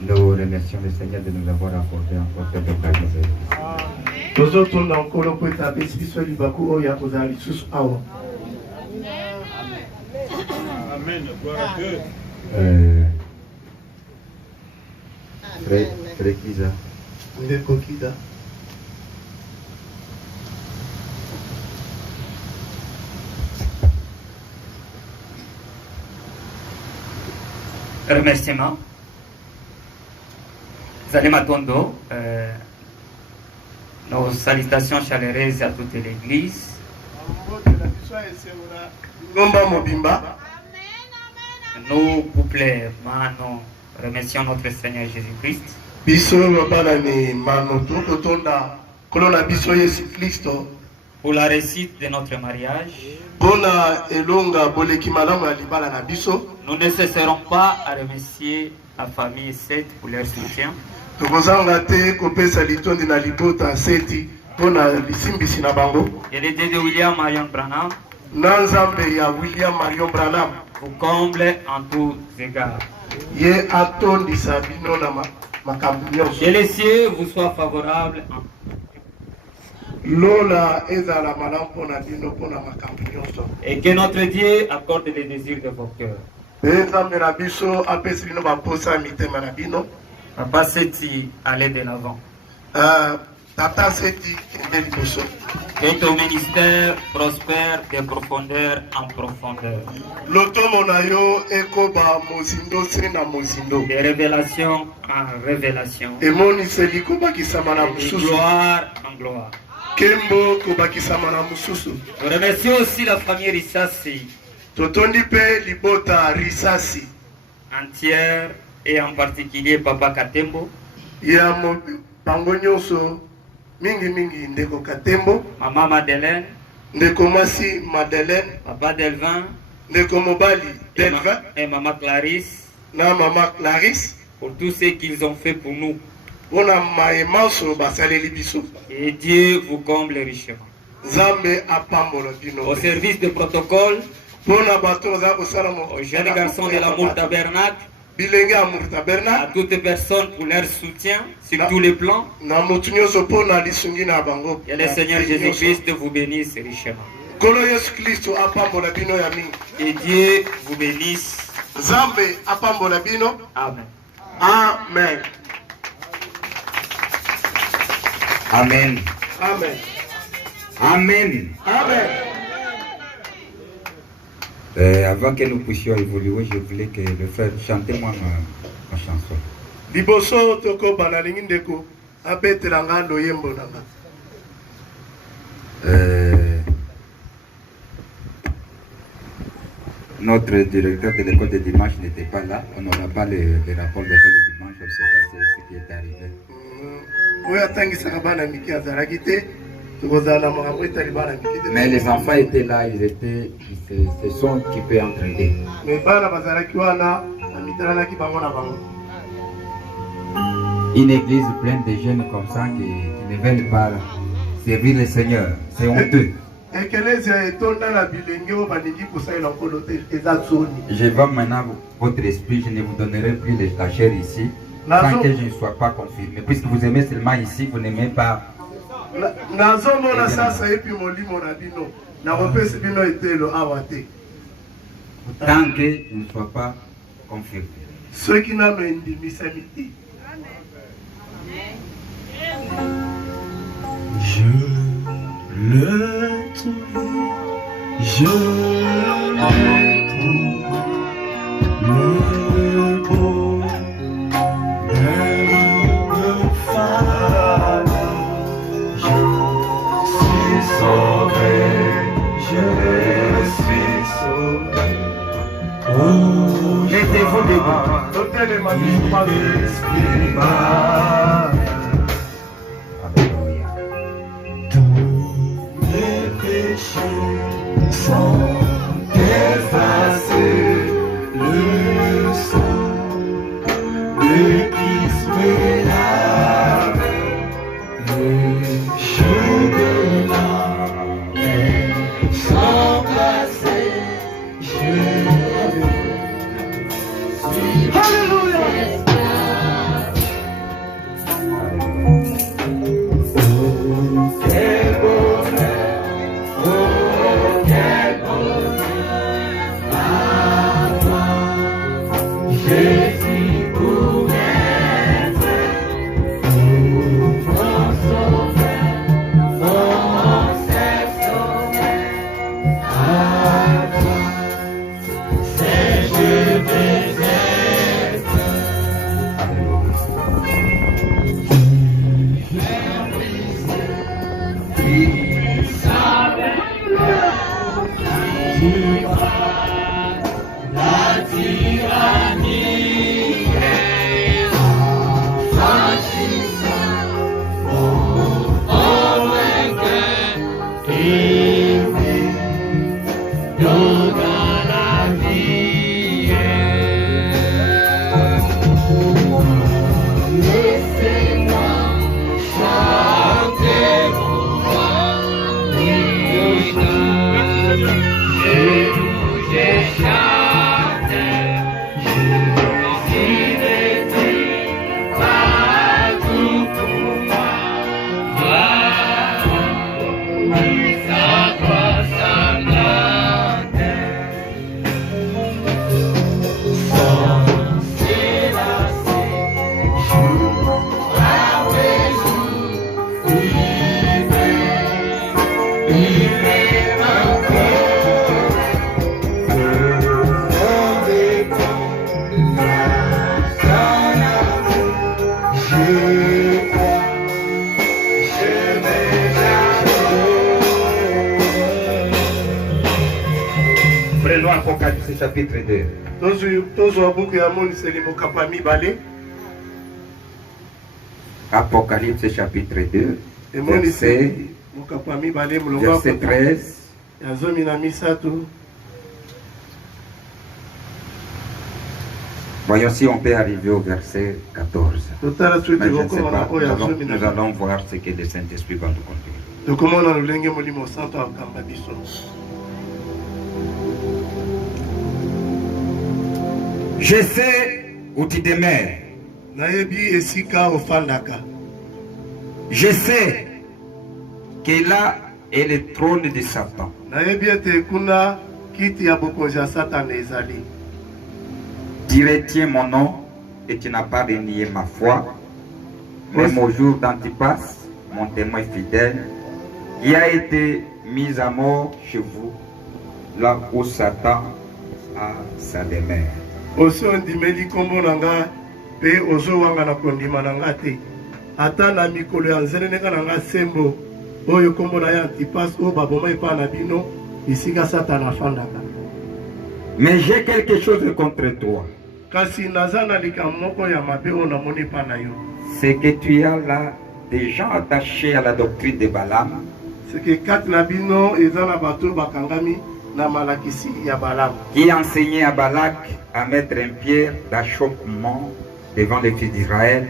Nous remercions le Seigneur de nous avoir accordé encore cette occasion. Amen. Gloire à Dieu. Frère Kiza. Remerciements. Zalé Matondo, nos salutations chaleureuses à toute l'Église. Nous, couplets, nous remercions notre Seigneur Jésus-Christ. Pour la réussite de notre mariage. Nous ne cesserons pas à remercier la famille Seth pour leur soutien. Et les dieux de William Marion Branham vous comble en tous égards. Que les cieux vous soient favorables en et que notre Dieu accorde les désirs de vos cœurs. Papa Seti, allez de l'avant. Que ton ministère prospère de profondeur en profondeur. De révélation en révélation. De gloire en gloire. Nous remercions aussi la famille Rissassi entière et en particulier Papa Katembo, Maman Madeleine, Papa Delvin et Maman Clarisse, pour tout ce qu'ils ont fait pour nous. Et Dieu vous comble richement. Au service de protocole, aux jeunes garçons de l'amour tabernacle, à toutes personnes pour leur soutien sur tous les plans. Que le Seigneur Jésus-Christ vous bénisse richement. Et Dieu vous bénisse. Amen. Amen. Amen. Amen. Amen. Amen. Avant que nous puissions évoluer, je voulais que le frère chante moi ma chanson. Notre directeur de l'école de dimanche n'était pas là. On n'aura pas le rapport de l'école de dimanche. Je ne sais pas ce qui est arrivé. Mais les enfants étaient là, ils se sont occupés entre eux. Une église pleine de jeunes comme ça qui ne veulent pas servir le Seigneur, c'est honteux. Je vois maintenant votre esprit, je ne vous donnerai plus la chair ici, sans que je ne sois pas confirmé. Puisque vous aimez seulement ici, vous n'aimez pas. Tant que je ne sois pas confirmé. Ceux qui n'ont pas d'intimité. Je le trouve, je le trouve, le beau, le fan. Je suis sauvé, je suis sauvé. Mettez-vous debout. Sont effacés, le sang de Christ me lave, les cheveux sont placés, je Prenons Apocalypse chapitre 2. Apocalypse chapitre 2, verset 13. Voyons si on peut arriver au verset 14. Mais je ne sais pas, nous allons voir ce que le Saint-Esprit va nous conduire. Je sais où tu demeures. Je sais que là est le trône de Satan. Tu retiens mon nom et tu n'as pas renié ma foi. Même au jour d'Antipas, mon témoin fidèle, qui a été mis à mort chez vous, là où Satan a sa demeure. Oso ndimeli kombo nanga pe ozo wanga na kondima nanga te ata na mikolo ya nzeleneka nanga sembo oyo kombo na ya Antipas o baboma epa na bino isika Satana fandaka. Mais j'ai quelque chose contre toi. Kasi nazana lika moko ya mabe o na moni pa na yo. C'est que tu as là des gens attachés à la doctrine de Balaam. C'est que kat na bino ezana bato bakangami na malakisi ya Balaam. Qui enseignait à Balak à mettre une pierre d'achoppement devant les fils d'Israël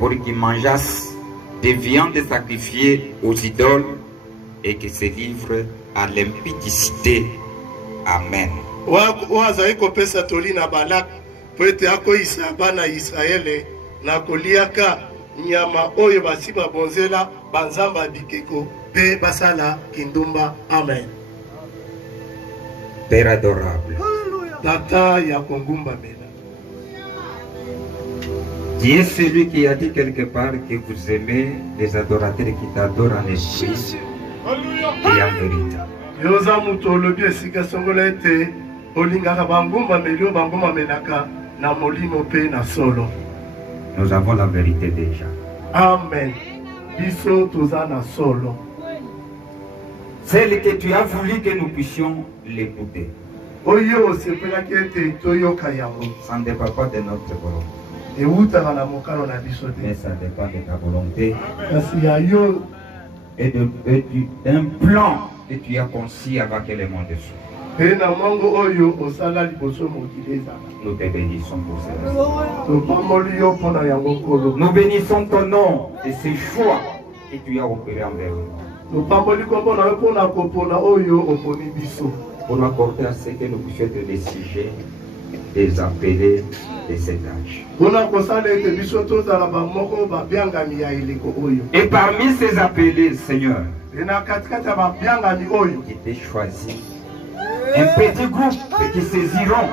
pour qu'ils mangeassent des viandes sacrifiées aux idoles et qu'ils se livrent à l'impudicité. Amen. Wazai kopesa toli na Balak po ete akoyisa bana Israele na koliaka nyama oyo basi babonzela banzamba bikeko pe basala kindumba. Amen. Père adorable, Tata ya kongumba mena. qui est celui qui a dit quelque part que vous aimez les adorateurs qui t'adorent en esprit et en vérité. Yoza mutu olobi esika songola ete olingaka bangumba melio bangumba menaka na molimo pe na solo. Nous avons la vérité déjà. Amen. Biso toza na solo. Celle que tu as voulu que nous puissions l'écouter. Oyo osepelaki ete toyoka yango. Ça ne dépend pas de notre volonté, Eutaka na mokalo na biso te. mais ça dépend de ta volonté Kasi ya yo et d'un plan que tu as conçu avant que le monde soit. pe na mwango oyo osala liboso mokili ezala. Nous te bénissons pour cela. Topamboli yo mpo na yango kolo. Nous bénissons ton nom et ces choix que tu as opérés envers nous. Topamboli kombo na yo mpo na kopona oyo oponi biso. Pour nous accorder à ce que nous puissions être des sujets, des appelés de cet âge. Mpona kosala ete biso tozala bamoko babiangami ya eleko oyo. Et parmi ces appelés, Seigneur, E na katikati ya babiangami oyo qui t'ai choisi, un petit groupe qui saisiront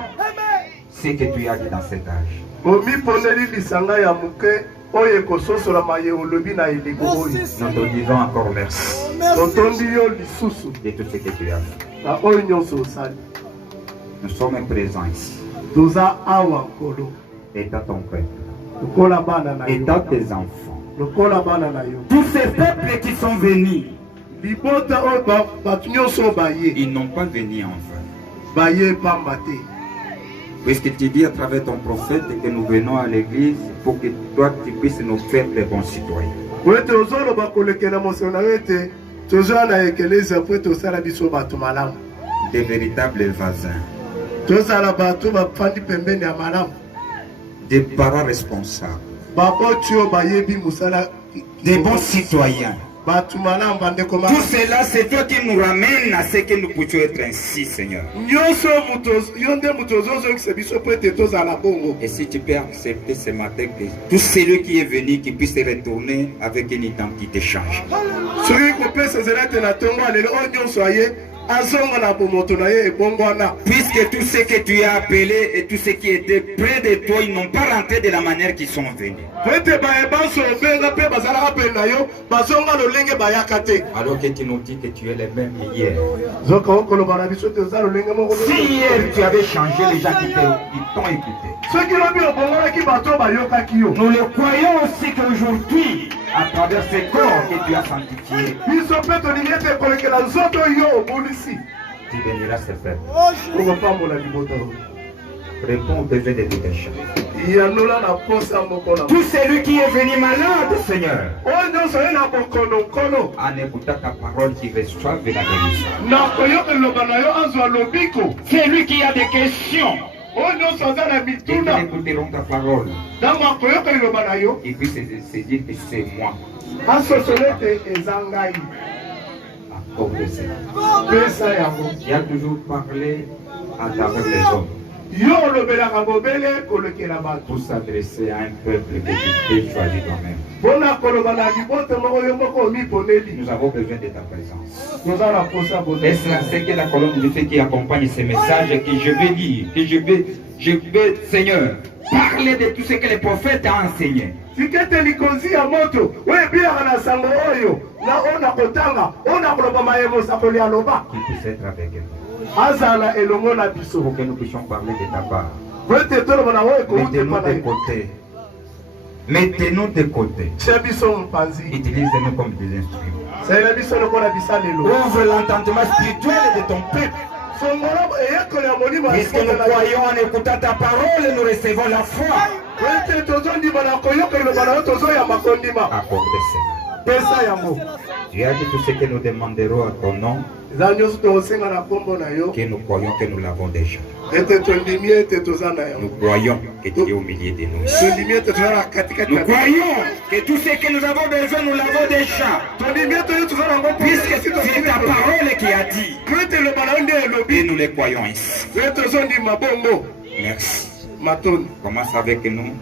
ce que tu as dit dans cet âge. omiponeli lisanga ya moke oyo ekososolama ye olobi na eleko oyo. Nous te disons encore merci Totondi yo lisusu de tout ce que tu as fait. na oyo nyonso osali. Nous sommes présents ici. Toza awa nkolo Et à ton peuple. lokola bana na Et yo. à tes enfants. Lokola bana na yo. Tous ces peuples qui sont venus, Libota oyo bato nyonso baye. ils n'ont pas venu en vain. Baye pamba te. Puisque tu dis à travers ton prophète que nous venons à l'église pour que toi tu puisses nous faire les bons citoyens. Po ete ozoloba kolekela mosolo na yo ete tozala na ekelezia po ete osala biso bato malamu. Des véritables voisins. Tozala bato bafandi pembeni ya malamu. des parents responsables, des bons citoyens. Tout cela, c'est toi qui nous ramène à ce que nous puissions être ainsi, Seigneur. Et si tu peux accepter ce matin que tout celui qui est venu, qui puisse retourner avec une identité changée. Puisque tout ce que tu as appelé et tout ce qui était près de toi, ils n'ont pas rentré de la manière qu'ils sont venus. Alors que tu nous dis que tu es le même hier. Si hier tu avais changé, les gens qui t'ont écouté. Nous le croyons aussi qu'aujourd'hui, à travers ces corps que tu as sanctifiés, tu béniras ces frères. Réponds aux besoins de tes chats. Tout celui qui est venu malade, Seigneur, en écoutant ta parole, qui reçoive la guérison. Celui qui a des questions, et qui écouteront ta parole, et puis se dire que c'est moi. Accorde ça. Il a toujours parlé à travers les hommes pour s'adresser à un peuple que tu t'es choisi toi-même. Nous avons besoin de ta présence. Et c'est ce que la colonne de feu qui accompagne ce message que je vais dire, que je vais, Seigneur, parler de tout ce que les prophètes ont enseigné. Qu'il puisse être avec nous. Pour que nous puissions parler de ta part. Mettez-nous de côté. Mettez-nous de côté. Utilise-nous comme des instruments. Ouvre l'entendement spirituel de ton peuple. Puisque nous croyons en écoutant ta parole, nous recevons la foi. Accorde cela. Tu as dit tout ce que nous demanderons à ton nom, que nous croyons que nous l'avons déjà. Nous croyons que tu es au milieu de nous. Nous croyons que tout ce que nous avons besoin, nous l'avons déjà. Puisque c'est ta parole qui a dit. Et nous les croyons ici. Merci. Commence avec nous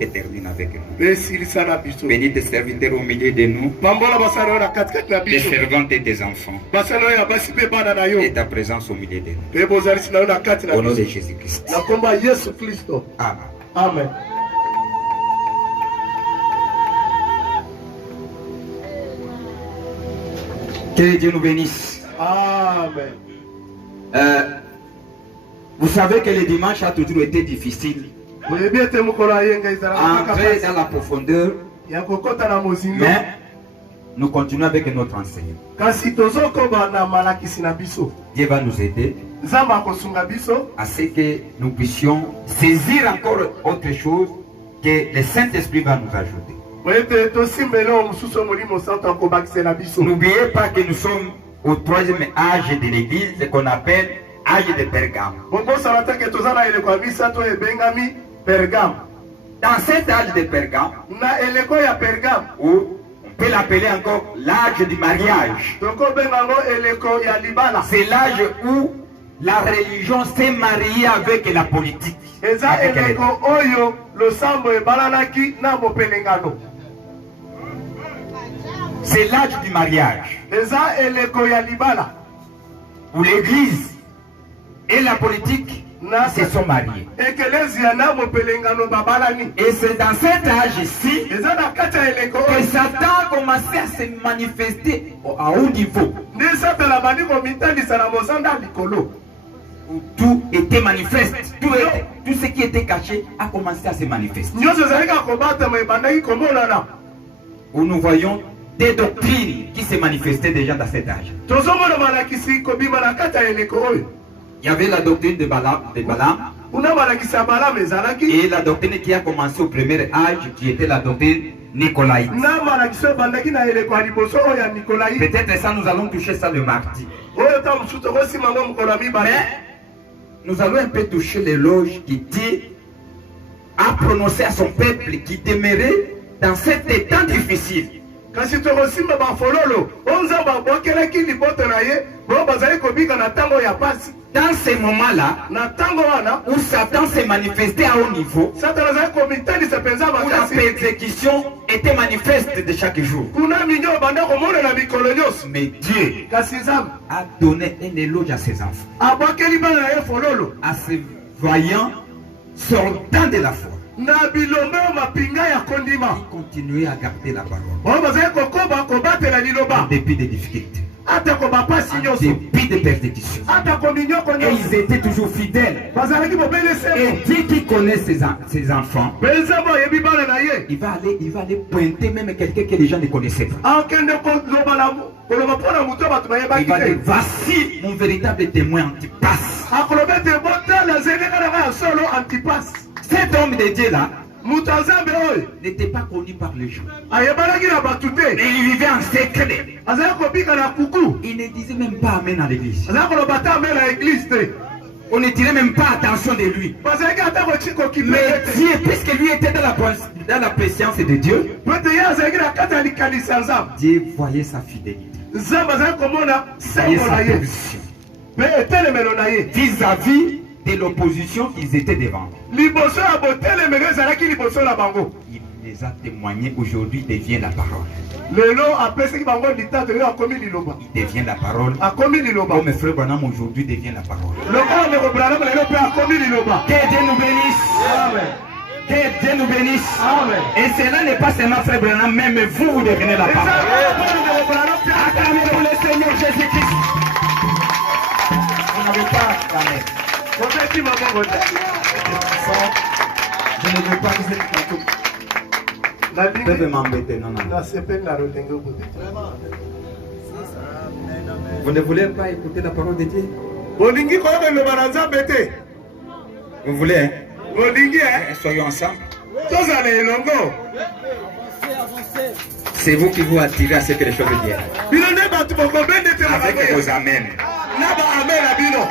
et termine avec nous. Bénis tes serviteurs au milieu de nous, tes servantes et tes enfants, et ta présence au milieu de nous. Au nom de Jésus-Christ. Amen. Amen. Que Dieu nous bénisse. Amen. Vous savez que le dimanche a toujours été difficile. Entrer dans la profondeur, mais nous continuons avec notre enseignement. Dieu va nous aider à ce que nous puissions saisir encore autre chose que le Saint-Esprit va nous ajouter. N'oubliez pas que nous sommes au troisième âge de l'Église qu'on appelle âge de Pergame. Dans cet âge de Pergame, ou on peut l'appeler encore l'âge du mariage, c'est l'âge où la religion s'est mariée avec la politique. C'est l'âge du mariage, où l'Église et la politique se sont mariés. Et c'est dans cet âge ici que Satan a commencé à se manifester à haut niveau. Où tout était manifeste, tout ce qui était caché a commencé à se manifester. Où nous voyons des doctrines qui se manifestaient déjà dans cet âge. Il y avait la doctrine de Balaam et la doctrine qui a commencé au premier âge, qui était la doctrine nicolaïte. Peut-être ça, nous allons toucher ça le mardi. Mais nous allons un peu toucher l'éloge qui dit a prononcé à son peuple qui demeurait dans cet état difficile. Kasi tokosimba bafololo onzamba bokelaki liboto na ye bo bazali kobika na tango ya pasi. Dans ces moments-là, Na tango wana où Satan s'est manifesté à haut niveau, Satan azali komitandisa penza où la makasi. persécution était manifeste de chaque jour. Kuna minyo banda komona na mikolo nyonso. Mais Dieu Kasi nzambe a donné un éloge à ses enfants, abwakeli bana na ye fololo à ses voyants sortant de la foi. na bilombe mapinga ya kondima. Continuer à garder la parole Bo bazali kokoba kobatela en liloba. dépit des difficultés, Ata ko bapasi en nyonso. dépit des persécutions. Ata ko minyoko Et nyonso. ils étaient toujours fidèles. Bazalaki bobele Et sebo. Dieu qui connaît ses enfants, Penza bo yebi bana na ye. il va aller pointer même quelqu'un que les gens ne connaissaient pas. Akende ko lobala koloba pona muto batu Il bayebaki va dire, te. voici mon véritable témoin Antipas. Akolobete botala zengeka na ya solo Antipas. Cet homme de Dieu là Mutu azambe oyo n'était pas connu par les gens. ayebanaki na batu Mais te. il vivait en secret. Azali kobika na kuku. Il ne disait même pas Amen à l'église. Azali koloba ta ame na eglise te. On ne dirait même pas attention de lui. Bazalaki ata kokipe Mais te. Dieu, puisque lui était dans la préscience de Dieu, Pete ye azalaki na kati ya likanisi ya nzambe. Dieu voyait sa fidélité, Nzambe azali komona voyait sembo sa na ye. position. Mpe etelemelo na ye. Vis-à-vis de l'opposition, ils étaient devant. Liboso ya botelemelo ezalaki liboso na bango. Il les a témoignés, aujourd'hui devient la parole. Lelo apesaki bango litato yo akomi liloba. Il devient la parole. Akomi liloba. Comme frère Branham aujourd'hui devient la parole. Lokola ndeko Branham lelo mpe akomi liloba. Que Dieu nous bénisse. Amen. Que Dieu nous bénisse. Amen. Et cela n'est pas seulement frère Branham, même vous devenez la parole. Acclamez pour le Seigneur Jésus-Christ. On n'avait pas acclamé. Kobeti mabongo te. Je ne veux pas que cette plateau peuvent m'embêter. Non, non. nasepeli na lolenge bote. Vous ne voulez pas écouter la parole de Dieu? Bolingi koyoka liloba na nzambe te. Vous voulez, hein? Bolingi e Soyons ensemble. tozala elongo. C'est vous qui vous attirez à ce que les choses viennent. Bino nde bato bokobendetela Avec bango vos amens. na baame na bino.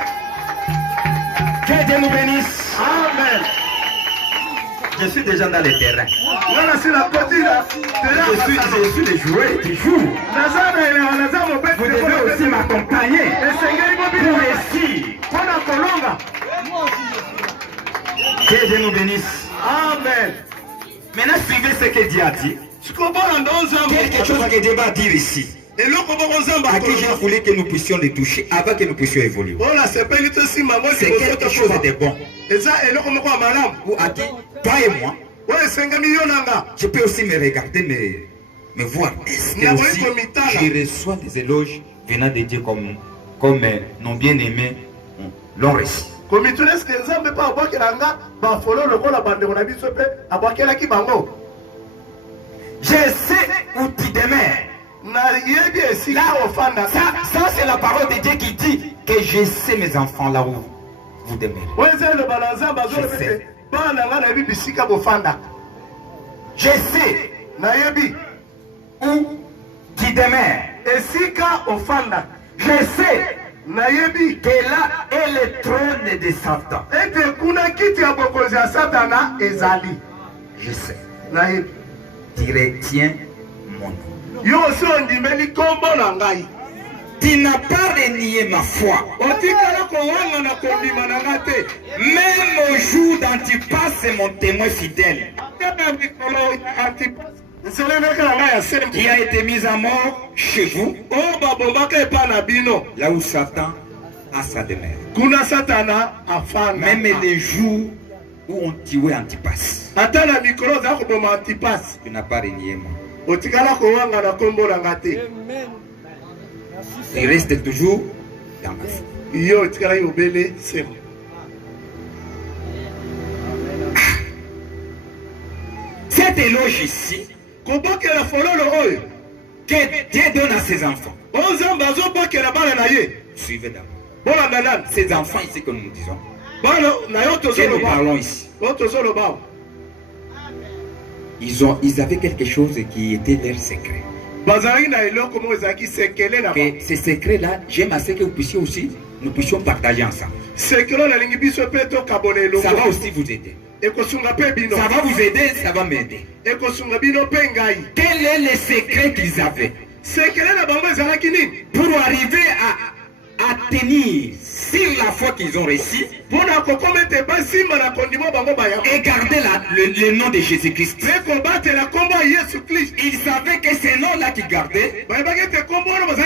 Que Dieu nous bénisse. Amen. Je suis déjà dans le terrain. Wana sila kotila. Je suis le joueur qui joue. Naza na elanga naza Vous mobeti. devez aussi m'accompagner Esengeli pour mobili réussir. mpona kolonga. Que Dieu nous bénisse. Amen. Maintenant, suivez ce que Dieu a dit. Sikobona ndo nzambe. Quelque chose que Dieu va dire ici. Eloko boko nzambe À qui j'ai akoloba. voulu que nous puissions le toucher avant que nous puissions évoluer. Bona sepeli tosimba mo C'est quelque chose de bon. eza eloko moko ya malamu. Ou à qui, toi et moi, Oyo esengami yo nanga. je peux aussi me regarder, me voir. Est-ce que aussi je reçois des éloges venant de Dieu comme nos bien-aimés l'ont reçu. Komituna eske nzambe mpe abwakelanga bafolo lokola bandeko na biso mpe abwakelaki bango. Je sais où tu demeures. Nayebi esika ofanda. Ça c'est la parole de Dieu qui dit que je sais mes enfants là où vous demeurez. Oyo eza eloba na nzambe azoloba ete bana na ngai nayebi bisika bofanda. Je sais Nayebi où tu demeures. esika ofanda. Je sais Nayebi que là est le trône de Satan. ete kuna kiti ya bokonzi ya satana ezali. Je sais. Nayebi Tu retiens mon nom. yo osi ondimeli nkombo na ngai. Tu n'as pas renié ma foi. Otikala kowanga na kondima na nga te. Même au jour d'Antipas, c'est mon témoin fidèle. Tena mikolo ya Antipas nselemeka na ngai ya sembo. Qui a été mis à mort chez vous, Oyo babombaka epa na bino. là où Satan a sa demeure. Kuna satana afanda. Même les jours où on tuait Antipas, ata na mikolo ozala koboma Antipas. tu n'as pas renié moi. Otikala kowanga na nkombo na nga te. Il reste toujours dans ma foi. Yo otikalaki obele sembo. Cet éloge ici, Kobokela fololo oyo. que Dieu donne à ses enfants, Oyo nzambe azobokela bana na ye. suivez d'abord. Bolanda nani? Ces enfants ici que nous disons, Bana na yo que nous tozoloba. parlons ici, Oyo tozoloba. ils avaient quelque chose qui était leur secret. Bazalaki na eloko moko ezalaki sekele na Que ces secrets-là, j'aime à ce que vous puissiez aussi, nous puissions partager ensemble. sekelo nalingi biso mpe tokabona elongo. Ça va aussi vous aider. Ça va vous aider, ça va m'aider. Quel est le secret qu'ils avaient pour arriver à tenir sur la foi qu'ils ont reçue et garder le nom de Jésus-Christ? Ils savaient que ce nom-là qu'ils gardaient,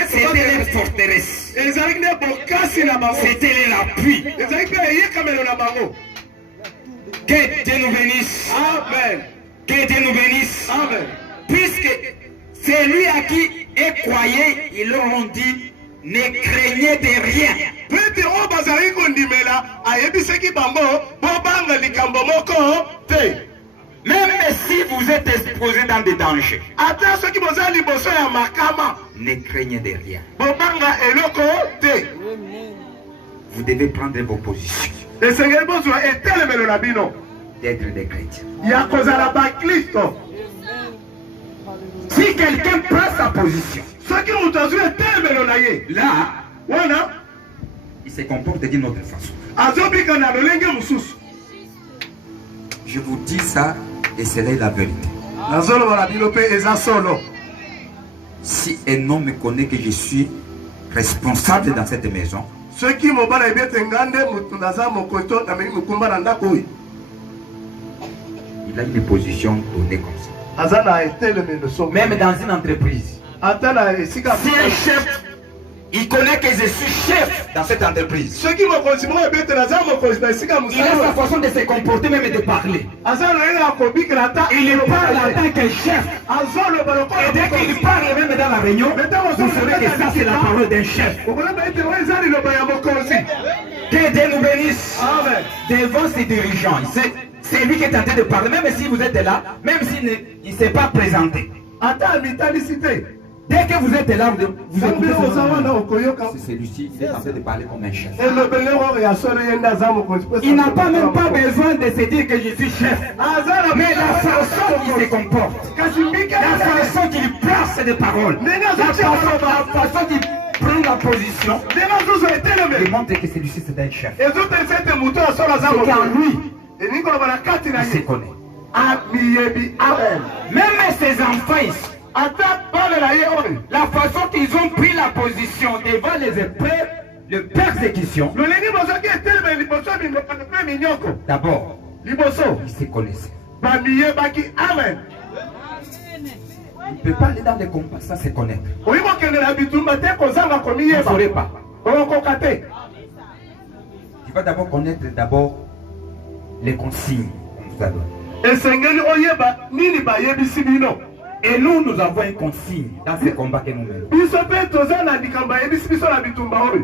c'était leur forteresse, c'était l'appui. Que Dieu nous bénisse. Amen. Que Dieu nous bénisse. Amen. Puisque c'est lui à qui ils croyaient, ils leur ont dit, ne craignez de rien. Même si vous êtes exposé dans des dangers, ne craignez de rien. Vous devez prendre vos positions d'être des chrétiens. Si quelqu'un prend sa position, là, il se comporte d'une autre façon. Je vous dis ça et c'est là la vérité. Si un homme me connaît que je suis responsable dans cette maison, il a une position donnée comme ça. Même dans une entreprise, si un chef, il connaît que je suis chef dans cette entreprise, il a sa façon de se comporter, même de parler. Il parle en tant que chef. Et dès qu'il parle même dans la réunion, vous savez que ça c'est la parole d'un chef. Que Dieu nous bénisse. Devant ses dirigeants, c'est lui qui est en train de parler, même si vous êtes là, même s'il ne s'est pas présenté. Dès que vous êtes là, vous écoutez c'est celui-ci, il est en train de parler comme un chef. Il n'a pas même pas besoin de se dire que je suis chef. Mais la façon qu'il se comporte, la façon qu'il place des paroles, la façon qu'il prend la position, il montre que celui-ci c'est un chef. C'est qu'en lui, il se connaît. Même ses enfants ici, la façon qu'ils ont pris la position devant les épreuves de persécution, d'abord, ils se connaissaient. Il ne peut pas aller dans les combats sans se connaître. Vous ne saurez pas. Il va d'abord connaître les consignes qu'on vous a données. Et nous, nous avons une consigne dans ces combats que nous menons.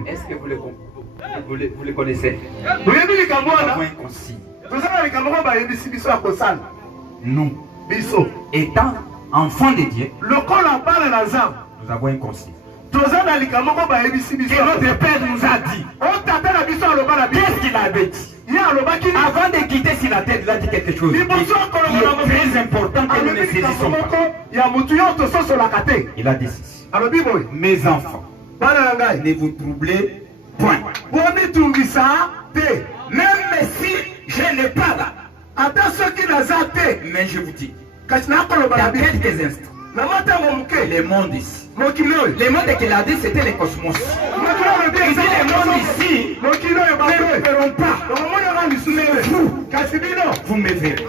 Est-ce que vous les connaissez? Nous avons une consigne. Nous, étant enfants de Dieu, nous avons une consigne. Que notre Père nous a dit. Qu'est-ce qu'il avait dit? Avant de quitter sur la tête, il a dit quelque chose qui est très important que nous ne saisissons pas. Il a dit ceci. Mes enfants, ne vous troublez point. Même si je n'ai pas là, mais je vous dis, il y a quelques instants, le monde ici, le monde qu'il a dit c'était le cosmos. Il dit le monde ici ne feront pas. Mais vous me verrez.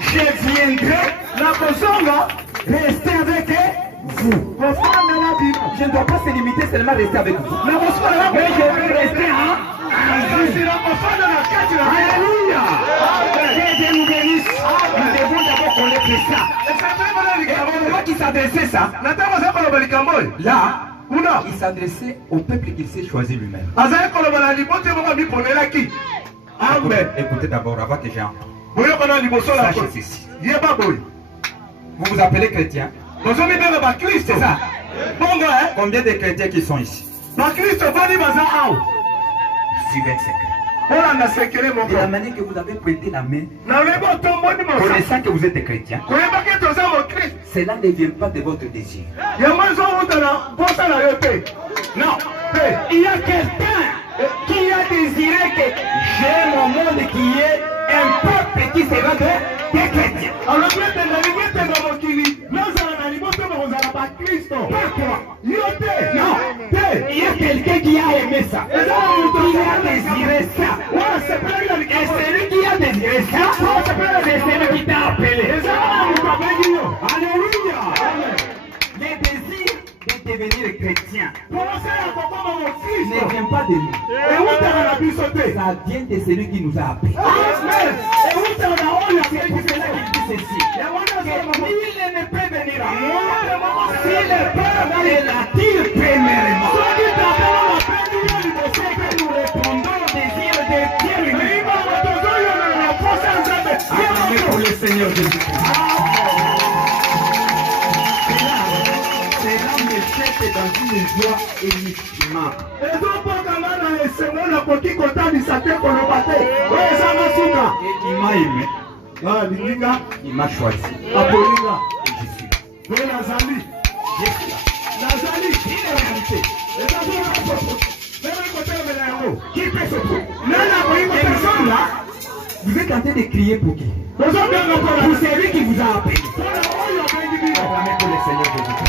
Je viendrai rester avec vous. Je ne dois pas se limiter seulement à rester avec vous. Mais je vais rester Alléluia. Que Dieu nous bénisse. Nous devons d'abord connaître ça. Et au moment qu'il s'adressait ça, là, il s'adressait au peuple qu'il s'est choisi lui-même. Amen. Écoutez d'abord, avant que j'entre. Sachez ceci. Vous vous appelez chrétien? C'est ça. Combien de chrétiens qui sont ici? Je suis 25. De la manière que vous avez prêté la main, connaissant que vous êtes chrétien, cela ne vient pas de votre désir. Non. Il y a quelqu'un qui a désiré que j'ai mon monde qui est un peuple qui sera des chrétiens. Alors Pourquoi? Non, il y a quelqu'un qui a aimé ça, qui a désiré ça. Et celui qui a désiré ça, c'est celui qui t'a appelé. Alléluia. Les désirs de devenir chrétien ne vient pas de nous. Ça vient de celui qui nous a appelés. C'est pour cela qu'il dit ceci. Nul ne peut venir à moi si le Père ne l'attire premièrement. C'est que nous répondons au désir de Dieu lui-même. Acclamez pour le Seigneur Jésus. Cela me jette dans une joie énigmatique. Et il m'a aimé. Il m'a choisi. Et je suis là. Je suis là. Il est réalité. Qui fait ce coup? Et nous sommes là. Vous êtes en train de crier pour qui? Pour celui qui vous a appelé. Acclamez pour le Seigneur Jésus.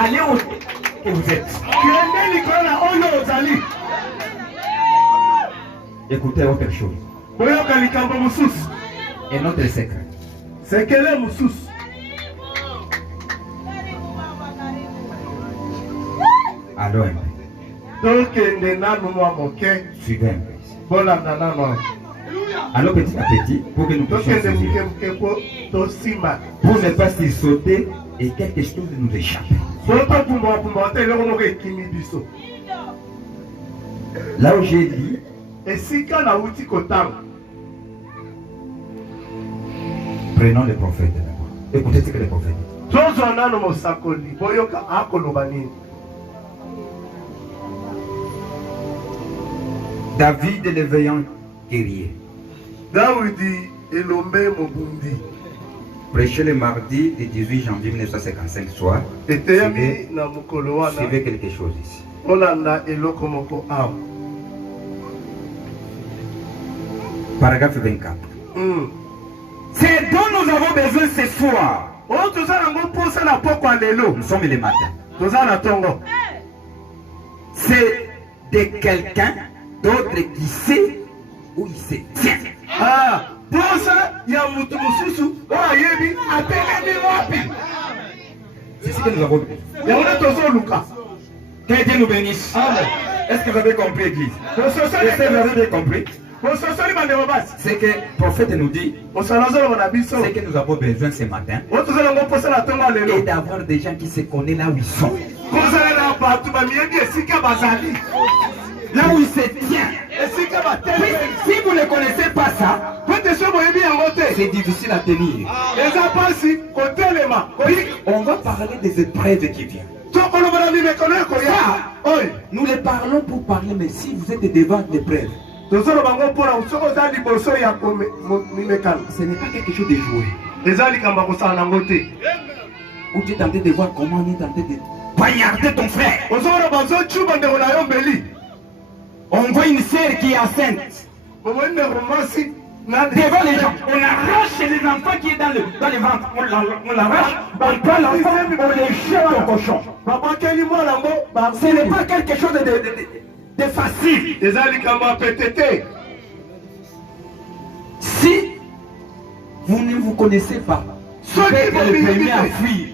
Allez où vous êtes. Écoutez autre chose. Et notre secret. Allons un peu. Suivez un peu. Alors petit à petit, pour que nous puissions saisir. Pour ne pas s'y sauter et quelque chose nous échappe. Là où j'ai dit, prenons les prophètes d'abord. Écoutez ce que les prophètes disent. David le vaillant guerrier. Prêché le mardi du 18 janvier 1955 soir. Suivez quelque chose ici. Paragraphe 24. C'est dont nous avons besoin ce soir. Nous sommes le matin. C'est de quelqu'un d'autre qui sait où il se tient. C'est ce que nous avons besoin. Que Dieu nous bénisse. Est-ce que vous avez compris, Église? Est-ce que vous avez compris? C'est que le prophète nous dit, c'est que nous avons besoin ce matin et d'avoir des gens qui se connaissent là où ils sont. Là où il se tient. Si vous ne connaissez pas ça, c'est difficile à tenir. On va parler des épreuves qui viennent. Nous les parlons pour parler, mais si vous êtes devant l'épreuve, ce n'est pas quelque chose de joué. Ou tu es tenté de voir comment on est tenté de poignarder ton frère. On voit une sœur qui est enceinte. Devant les gens, on arrache les enfants qui est dans le ventre. On l'arrache, on prend l'enfant, on les jette au cochon. Ce n'est pas quelque chose de facile. Si vous ne vous connaissez pas, vous êtes le premier à fuir.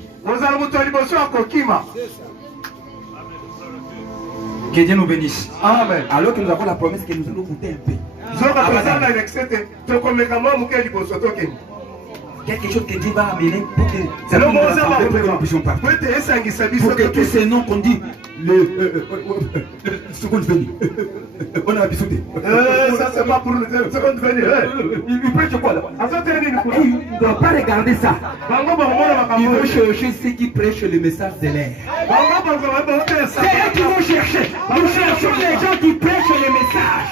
Que Dieu nous bénisse. Amen. Alors que nous avons la promesse que nous allons goûter un peu. quelque chose que Dieu va amener pour que ça Alors, nous bon, rassemble, pour que nous puissions parler. Pour que tous ces noms qu'on dit, seconde venue, on a bisouté. Ça, c'est pas pour le seconde venue. Il prêche quoi là? Il ne doit pas regarder ça. Il veut chercher ceux qui prêchent le message de l'air. C'est eux qui vont chercher. Nous cherchons les gens qui prêchent le message.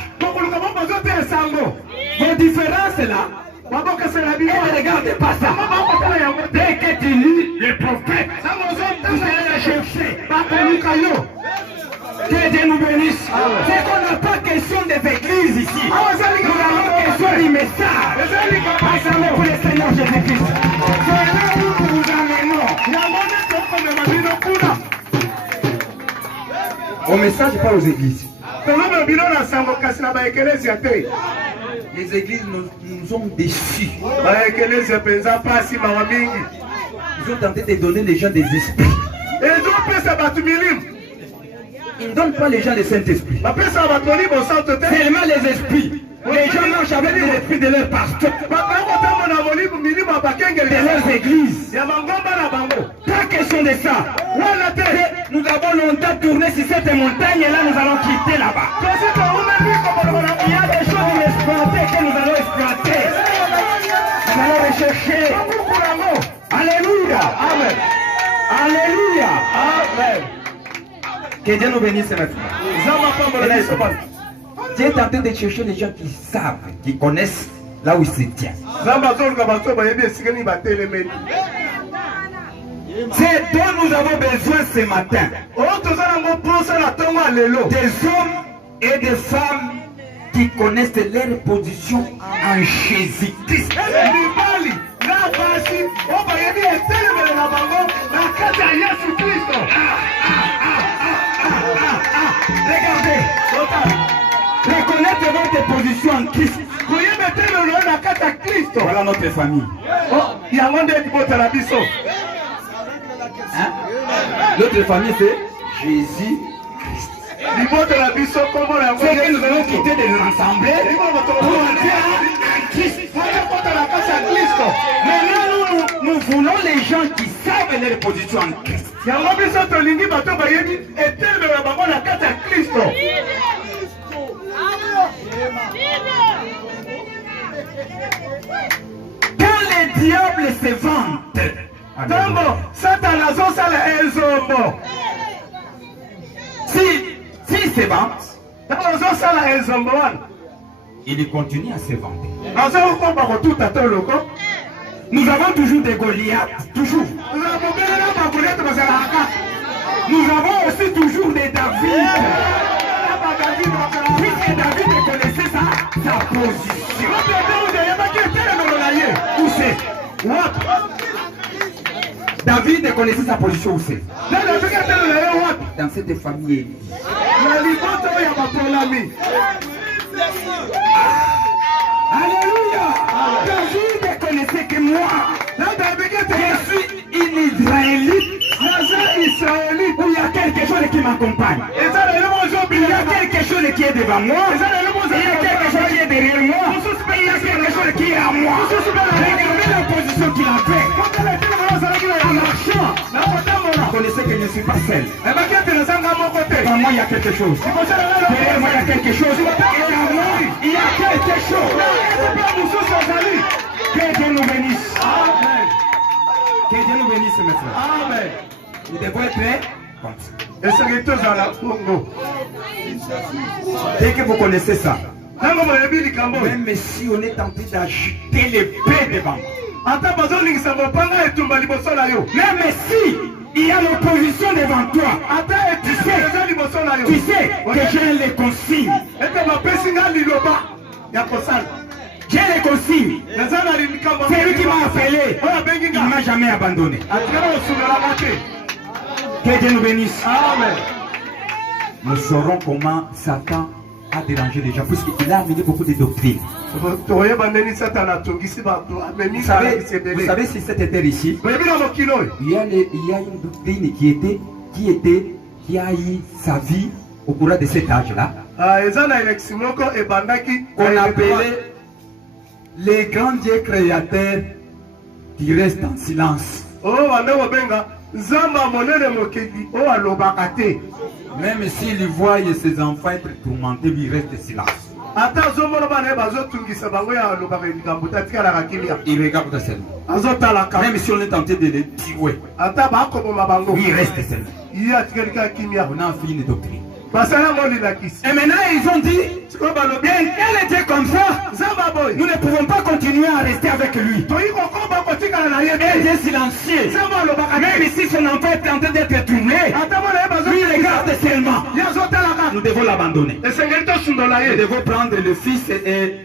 Vos différences là, ne regardez pas ça. Dès que tu lis les prophètes, vous allez les chercher. Que Dieu nous bénisse. C'est qu'on n'a pas question des églises ici. Nous avons question du message. Ensemble pour le Seigneur Jésus-Christ. C'est là où nous vous amenons. Au message, pas aux églises. Les églises nous ont déçus. Ils ont tenté de donner les gens des esprits. Ils ne donnent pas les gens le Saint-Esprit. Seulement les esprits. Les gens marchent avec les esprits de leurs pasteurs, de leurs églises. Pas question de ça. Nous avons longtemps tourné sur cette montagne et là nous allons quitter là-bas. Il y a des choses inexploitées que nous allons exploiter. Nous allons rechercher. Alléluia. Amen. Alléluia. Amen. Que Dieu nous bénisse maintenant. Dieu est en train de chercher les gens qui savent, qui connaissent là où il se tient. C'est dont nous avons besoin ce matin. Des hommes et des femmes qui connaissent leur position en Jésus-Christ. Regardez. Reconnaître votre position en Christ. Voilà notre famille. Hein? Notre famille c'est Jésus Christ. C'est que nous allons quitter de nous rassembler pour entrer en Christ. Maintenant nous voulons les gens qui savent leur position en Christ. Quand les diables se vantent, s'il se vante, il continue à se vanter. Nous avons toujours des Goliaths, toujours. Nous avons aussi toujours des David. Puisque David connaissait sa position. Où c'est? David connaissait sa position où c'est? Dans cette famille. Alléluia. David connaissait que moi, je suis une Israélite. Où il y a quelque chose qui m'accompagne. Il y a quelque chose qui est devant moi. Il y a quelque chose qui est derrière moi. Il y a quelque chose qui est à moi. Regardez la position qu'il a fait. En marchant, vous connaissez que je ne suis pas seul. Devant moi, il y a quelque chose. Derrière moi, il y a quelque chose. Et à moi, il y a quelque chose. Que Dieu nous bénisse. Amen. Que Dieu nous bénisse maintenant. Amen. Nous devons être prêts comme ça. Dès que vous connaissez ça, même si on est en train d'agiter l'épée devant vous, même si il y a l'opposition devant toi, tu sais que j'ai les consignes. J'ai les consignes. C'est lui qui m'a appelé. Il ne m'a jamais abandonné. Que Dieu nous bénisse. Amen. Nous saurons comment Satan a dérangé les gens, puisqu'il a amené beaucoup de doctrines. Vous savez si cette terre ici, il y a une doctrine qui a eu sa vie au cours de cet âge-là. On appelait les grands dieux créateurs qui reste en silence. Oh, ando benga. Zamba monene mokeki. Oh, alobakate. Même s'il voit ses enfants être tourmentés, lui il reste silence. Ata zomona bana bazotungisa bango ya alobaka likambuta tika la kakilia. Il regarde seulement. Azotala ka. Même si on est tenté de le tuer, Ata bakoboma bango. lui il reste seulement. Il a tika kimia. On a fini une doctrine. Basala ngoli la kisi. Et maintenant ils ont dit, elle était comme ça. Zamba boy. Nous ne pouvons pas continuer à rester avec lui. Toyiko komba kotika na yebe. Elle est silencieux. Zamba alobaka. Même si son enfant est en train d'être tourné, Ata mona bazo. lui il regarde seulement. Yazotala ka. Nous devons l'abandonner. Esengelito sundola Nous ye. devons prendre le fils et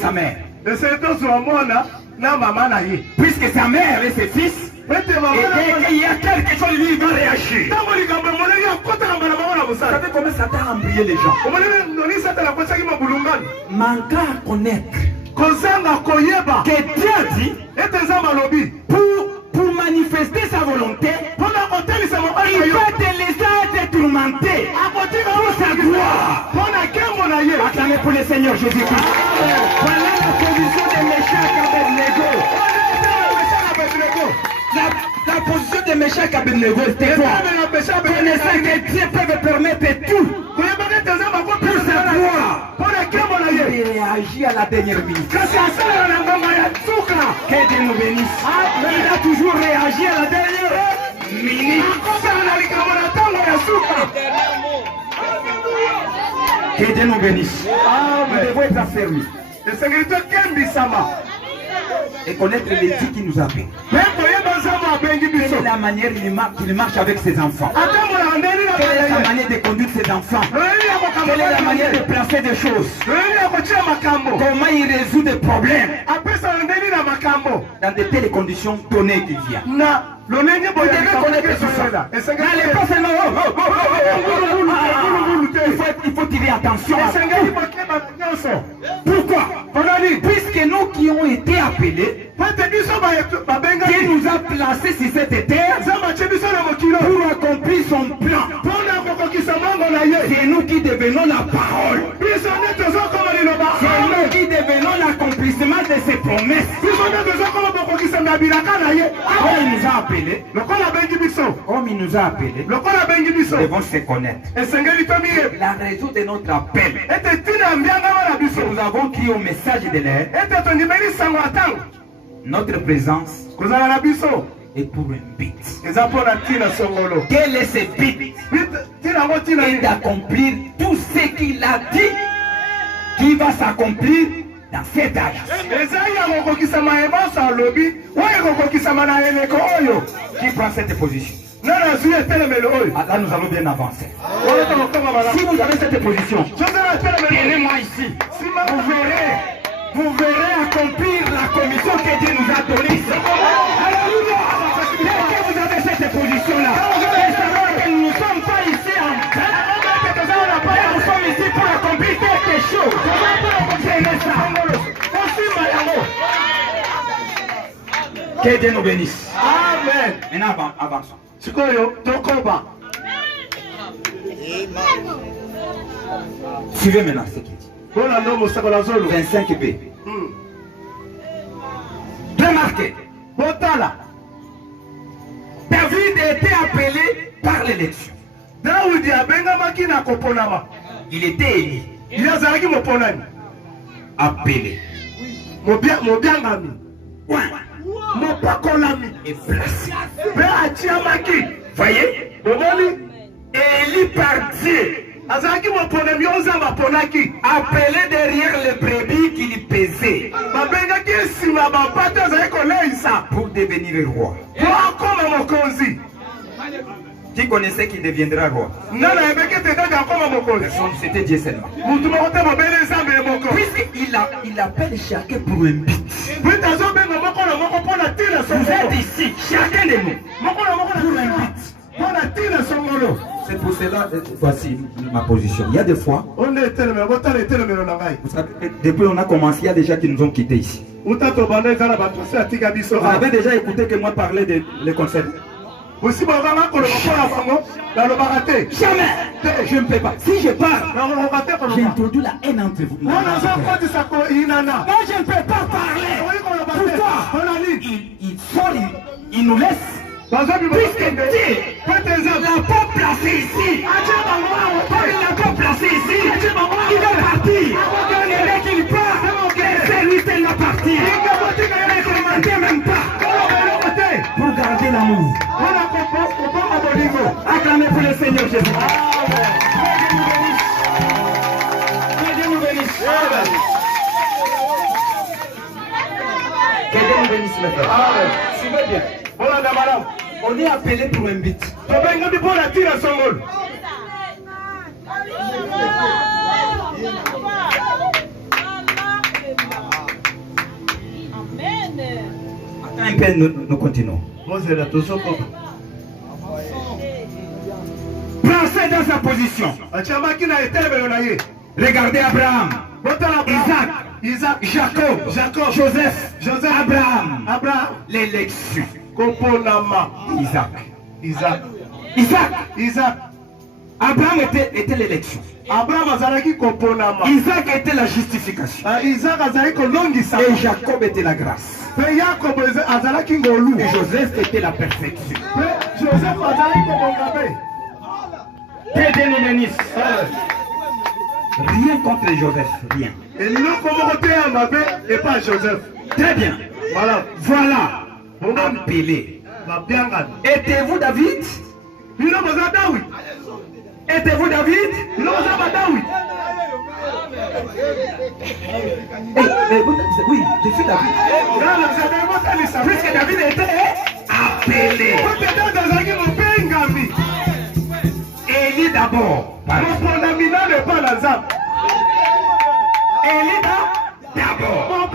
sa mère. Esengelito zuamona na mama na ye. Puisque sa mère et ses fils, et Ete mama dès qu'il y a quelque chose, lui il va réagir. Tango likambo moneli akota na bana mama na Vous musala. savez comment Satan a embrouillé les gens? Omoneli noni sata na kosaki mabulungani. Manquant à connaître Kozanga koyeba. que Dieu dit Ete nzamba lobi. pour manifester sa volonté, Pona kotelisa il mobali yo. va te laisser être tourmenté Akotika pour sa gloire. Pona kembo na ye. Acclamez pour le Seigneur Jésus-Christ. Voilà la position de Meshach Abednego. La position de Meshach Abednego, c'était quoi? Connaissant que Dieu peut permettre tout pour sa gloire. Il réagit à la dernière minute. Que Dieu nous bénisse. Il a toujours réagi à la dernière minute. Que Dieu nous bénisse. Nous devons être affermis et connaître les dieux qui nous appellent. Quelle est la manière qu'il marche avec ses enfants? Quelle est la manière de conduire ses enfants? Quelle est la manière de placer des choses? Comment il résout des problèmes dans de telles conditions données qu'il vient? Vous devez connaître tout ça. N'allez pas seulement il faut tirer attention à ça. Pourquoi? Puisque nous qui ont été appelés, Dieu nous a placés sur cette terre pour accomplir son plan. C'est nous qui devenons la parole. C'est nous qui devenons l'accomplissement de ses promesses. Comme il nous a appelés, nous devons se connaître. La raison de notre appel, nous avons crié au message de l'air. Notre présence est pour un but. Quel est ce but? Et d'accomplir tout ce qu'il a dit qui va s'accomplir dans cet âge. Qui prend cette position? Là, nous allons bien avancer. Si vous avez cette position, tenez-moi ici. Vous verrez accomplir la commission que Dieu nous a donnée. Alléluia. Dès que vous avez cette position-là, et savoir que nous ne sommes pas ici en train, nous sommes ici pour accomplir quelque chose. Que Dieu nous bénisse. Amen. Maintenant, avançons. Suivez maintenant ce qu'il dit. 25b. Remarquez. David était appelé par l'élection. Il était élu. Appelé. Et placé. Voyez? Élu par Dieu. Appelé derrière les brebis qu'il pesait pour devenir roi. Qui connaissait qu'il deviendra roi? C'était Dieu seulement. Puisqu'il appelle chacun pour un but. Vous êtes ici, chacun de nous, pour un but. C'est pour cela, voici ma position. Il y a des fois, vous savez, depuis on a commencé, il y a des gens qui nous ont quittés ici. Vous avez déjà écouté que moi parler de les concerts. Aussi, Jamais. Je ne peux pas. Si je parle, j'introduis la haine entre vous. Moi, je ne peux pas parler. Pourquoi? Il nous laisse. Puisque Dieu l'a pas placé ici. Il l'a pas placé ici. Il va partir. Et dès qu'il part, c'est lui qui l'a parti. Ne commentez même pas. Pour garder l'amour. Acclamez pour le Seigneur Jésus. Que Dieu nous bénisse. Que Dieu nous bénisse, mes frères. Suivez bien. On est appelé pour un but. Attends un peu, nous continuons. Placez dans sa position. Regardez Abraham, Isaac, Jacob, Joseph, Abraham, l'élection. Isaac. Abraham était l'élection. Isaac était la justification. Et Jacob était la grâce. Et Joseph était la perfection. Que Dieu nous bénisse. Rien contre Joseph, rien. Très bien. Voilà. Appelé. Étiez-vous David? Étiez-vous David? Oui, je suis David. Puisque David était appelé. Élie d'abord. Élie d'abord.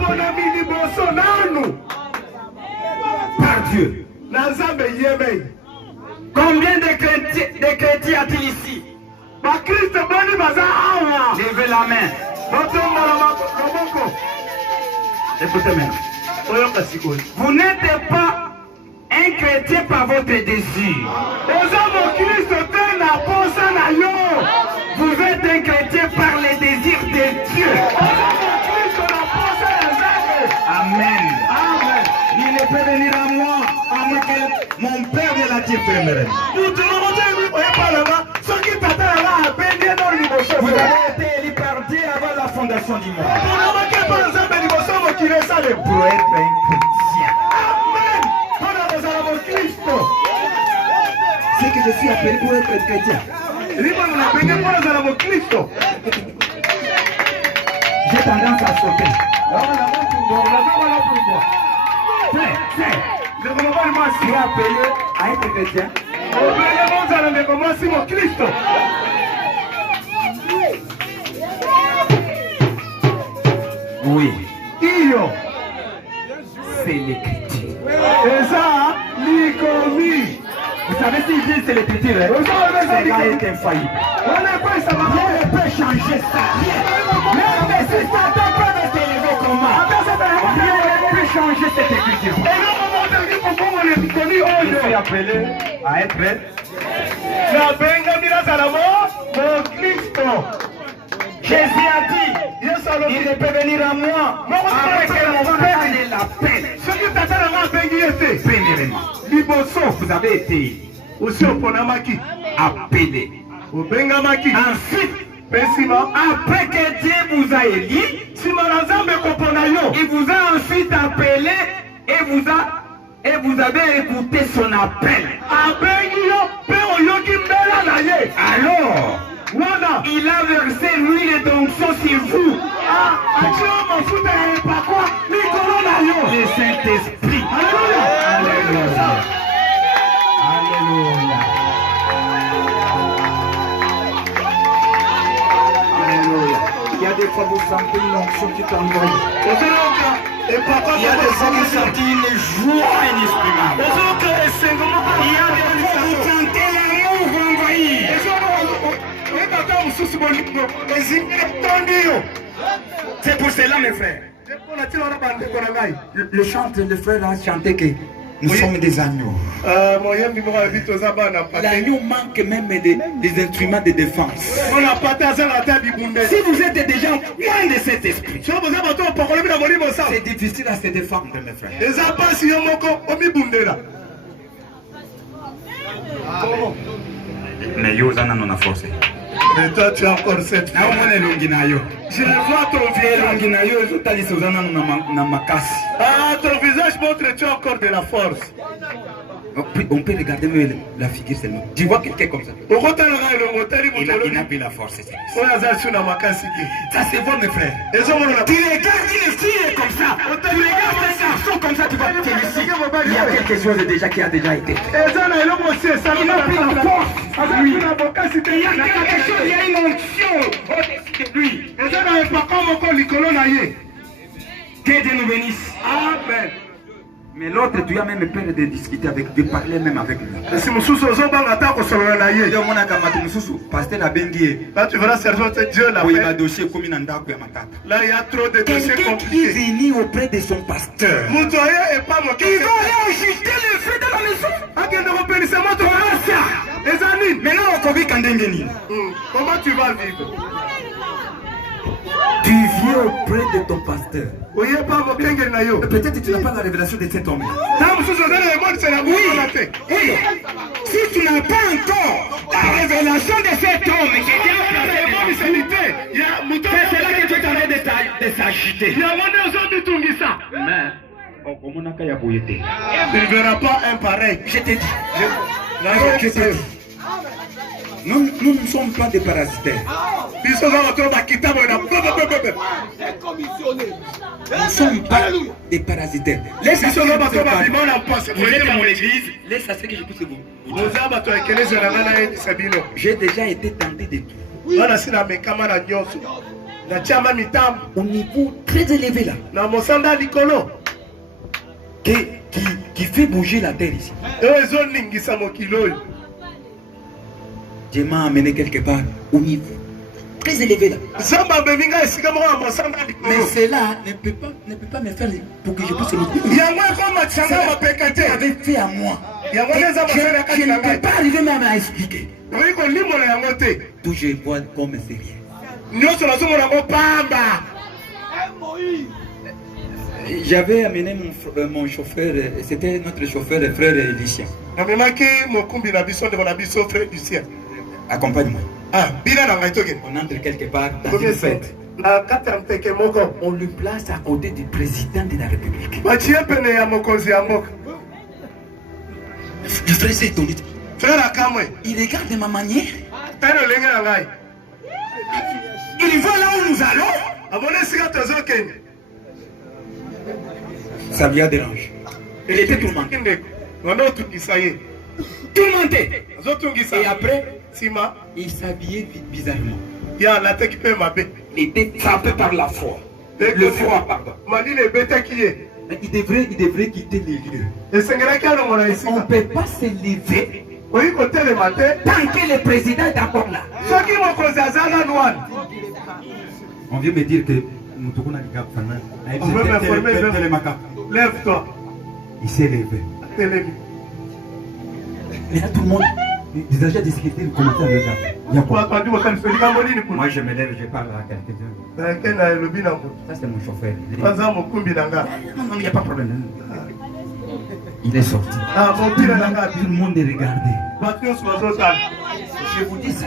Par Dieu. Combien de chrétiens a-t-il ici? Levez la main. Écoutez-moi. Vous n'êtes pas un chrétien par votre désir. Vous êtes un chrétien par les désirs de Dieu. Amen. Il ne peut venir à moi à moins que mon Père de la Dieu permettrait. Vous avez été élu par Dieu avant la fondation du monde. Pour être un chrétien. C'est que je suis appelé pour être un chrétien. J'ai tendance à sauter. Je suis appelé à être chrétien. Oui. C'est l'écriture. Vous savez si Dieu c'est l'écriture, c'est là est infaillible. Rien ne peut changer ça. Même si Satan peut s'élever comment, rien ne peut changer cette écriture. Je suis appelé à être Jésus a dit, il ne peut venir à moi après que mon Père ne l'appelle. Premièrement, vous avez été appelé. Ensuite, après que Dieu vous a élu, il vous a ensuite appelé et vous avez écouté son appel. Alors, il a versé l'huile d'onction sur vous. Le Saint-Esprit. Alléluia. Alléluia. Alléluia. Il y a des fois vous sentez une onction qui t'envoie. Il y a des fois vous sentez une joie inexprimable. Il y a des fois vous sentez l'amour vous envahir. C'est pour cela mes frères. Le frère a chanté que Nous sommes des agneaux. L'agneau manque même des instruments de défense. Si vous êtes déjà loin de cet esprit, c'est difficile à se défendre, mes frères. Mais yo, ça n'a force. Mais toi, tu as encore cette foi. Je vois ton visage. Ah, ton visage montre que tu as encore de la force. On peut regarder la figure seulement. Tu vois quelqu'un comme ça. Il n'a plus la force. Ça se voit, mes frères. Tu regardes une fille comme ça. Tu regardes un garçon comme ça. Tu vas te ici. Il y a quelque chose déjà qui a déjà été fait. Il n'a plus la force. Il y a quelque chose, il y a une onction au-dessus de lui. Que Dieu nous bénisse. Amen. Mais l'autre, tu as même peur de discuter avec, de parler même avec lui. Là, tu verras certainement Dieu là. Là, il y a trop de dossiers compliqués. Qui est venu auprès de son pasteur. Il va aller ajuster les frais de la maison. Comment tu vas vivre? Tu viens auprès de ton pasteur. Peut-être que tu n'as pas la révélation de cet homme. Oui. Et si tu n'as pas encore la révélation de cet homme qui est c'est là que tu es en train de s'agiter. Mais tu ne verras pas un pareil. Je t'ai dit. Nous ne sommes pas des parasitaires. Nous ne sommes pas des parasitaires. Laisse à ce que vous êtes dans mon église. Laisse à ce que je puisse vous dire. J'ai déjà été tenté de tout. Au niveau très élevé là. Qui fait bouger la terre ici. Dieu m'a amené quelque part au niveau très élevé là. Mais cela ne peut pas me faire pour que je puisse me couper. Ça avait fait à moi. Je ne peux pas arriver même à expliquer. Tout je vois comme c'est rien. J'avais amené mon chauffeur, c'était notre chauffeur, le frère Lucien. Accompagne-moi. On entre quelque part dans une fête. On le place à côté du président de la République. Le frère s'est étonné. Il regarde ma manière. Il va là où nous allons. Ça lui a dérangé. Il était tourmenté. Tourmenté. Et après, il s'habillait bizarrement. Il était frappé par la foi. Le froid, pardon. Il devrait quitter les lieux. On ne peut pas se lever tant que le président est encore là. On vient me dire que lève-toi. Il s'est levé. Mais là, tout le monde déjà discuté, il commençait à regarder. Moi, je me lève, je parle à quelqu'un. Ça, c'est mon chauffeur. Non, il n'y a pas de problème. Il est sorti. Tout le monde est regardé. Je vous dis ça.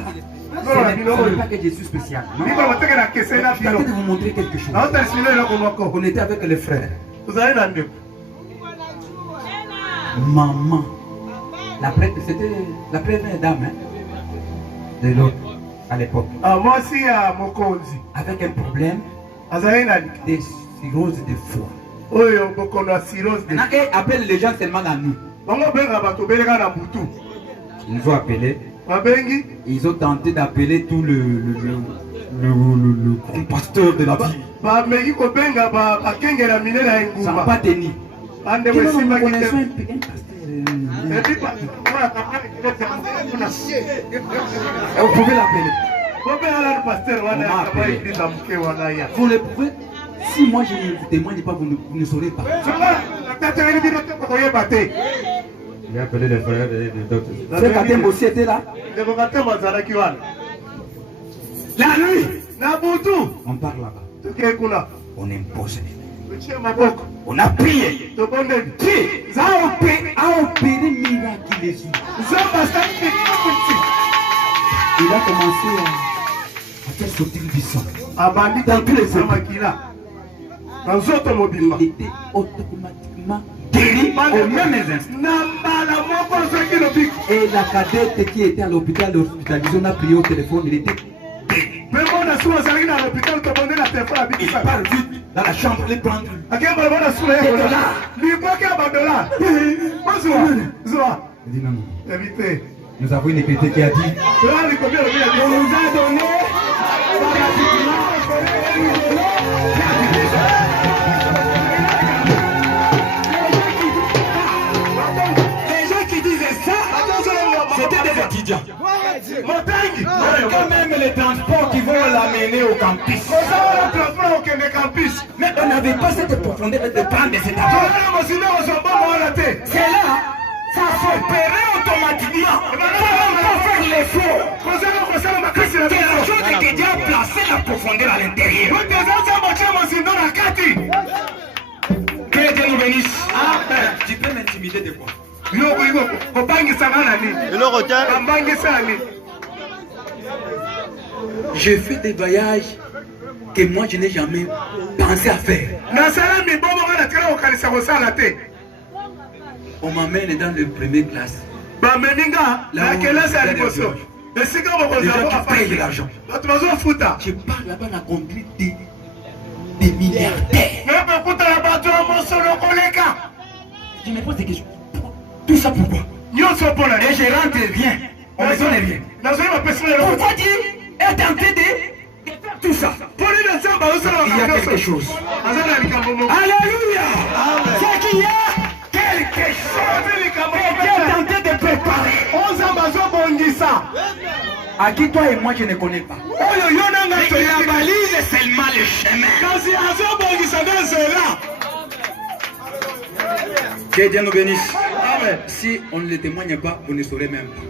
Ce n'est pas que je suis spécial. Non. Je vais vous montrer quelque chose. On était avec les frères. Maman. C'était la première dame de l'autre à l'époque. Avec un problème de cirrhose de foie. Maintenant, ils appellent les gens seulement la nuit. Ils ont appelé. Ils ont tenté d'appeler tout le pasteur de la ville. Ça n'a pas tenu. Nous connaissons un pasteur. Vous pouvez l'appeler. Vous le pouvez. Si moi je ne vous témoigne pas, vous ne saurez pas. J'ai appelé les frères et les docteurs. C'est Katem aussi était là. La nuit, on parle là-bas. On impose. On a prié. Dieu a opéré miraculeusement. Il a commencé à faire sortir du sang. Dans tous les hommes. Il était automatiquement guéri au même instant. Et la cadette qui était à l'hôpital hospitalisé, on a prié au téléphone, il était guéri. Il part vite dans la chambre, il prend il dit non, non. Nous avons une écriture qui a dit on nous a donné les gens qui disaient ça, c'était des étudiants. Quand même les transports qui vont l'amener au campus. Mais on n'avait pas cette profondeur de prendre des états. C'est là, ça s'opérait automatiquement. Pour faire l'effort. C'est la chose que Dieu a placé la profondeur à l'intérieur. Que Dieu nous bénisse. Tu peux m'intimider de quoi? Je fais des voyages que moi je n'ai jamais pensé à faire. On m'amène dans le premier classe. Là où les gens qui payent l'argent. Je pars là-bas, on a compris des milliardaires. Je me pose des questions. Tout ça pourquoi? Et je rentre bien. On me donne rien. Pourquoi Dieu est en train de faire tout ça? Il y a quelque chose. Alléluia. C'est qu'il y a quelque chose que Dieu est en train de préparer. À qui toi et moi je ne connais pas. Il balise seulement le chemin. Que Dieu nous bénisse. Si on ne le témoigne pas, vous ne saurez même pas.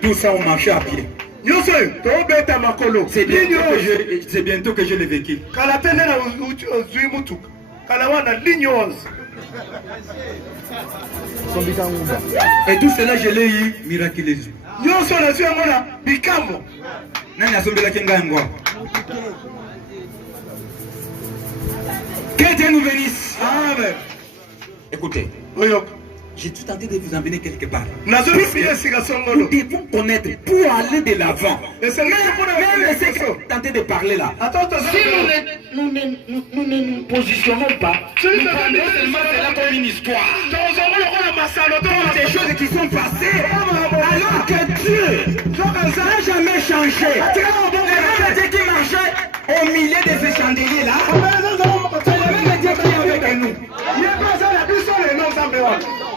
Tout ça, on marchait à pied. C'est bientôt que je l'ai vécu. Et tout cela, je l'ai eu miraculeusement. Que Dieu nous bénisse. Amen. Écoutez, j'ai tout tenté de vous emmener quelque part. Nous devons connaître pour aller de l'avant. Même ce que tenté de parler là. Si nous ne nous positionnons pas, nous prenons seulement cela comme une histoire. Des choses qui sont passées, alors que Dieu n'a jamais changé. Le même Dieu qui marchait au milieu de ces chandeliers là, c'est le même Dieu qui est avec nous.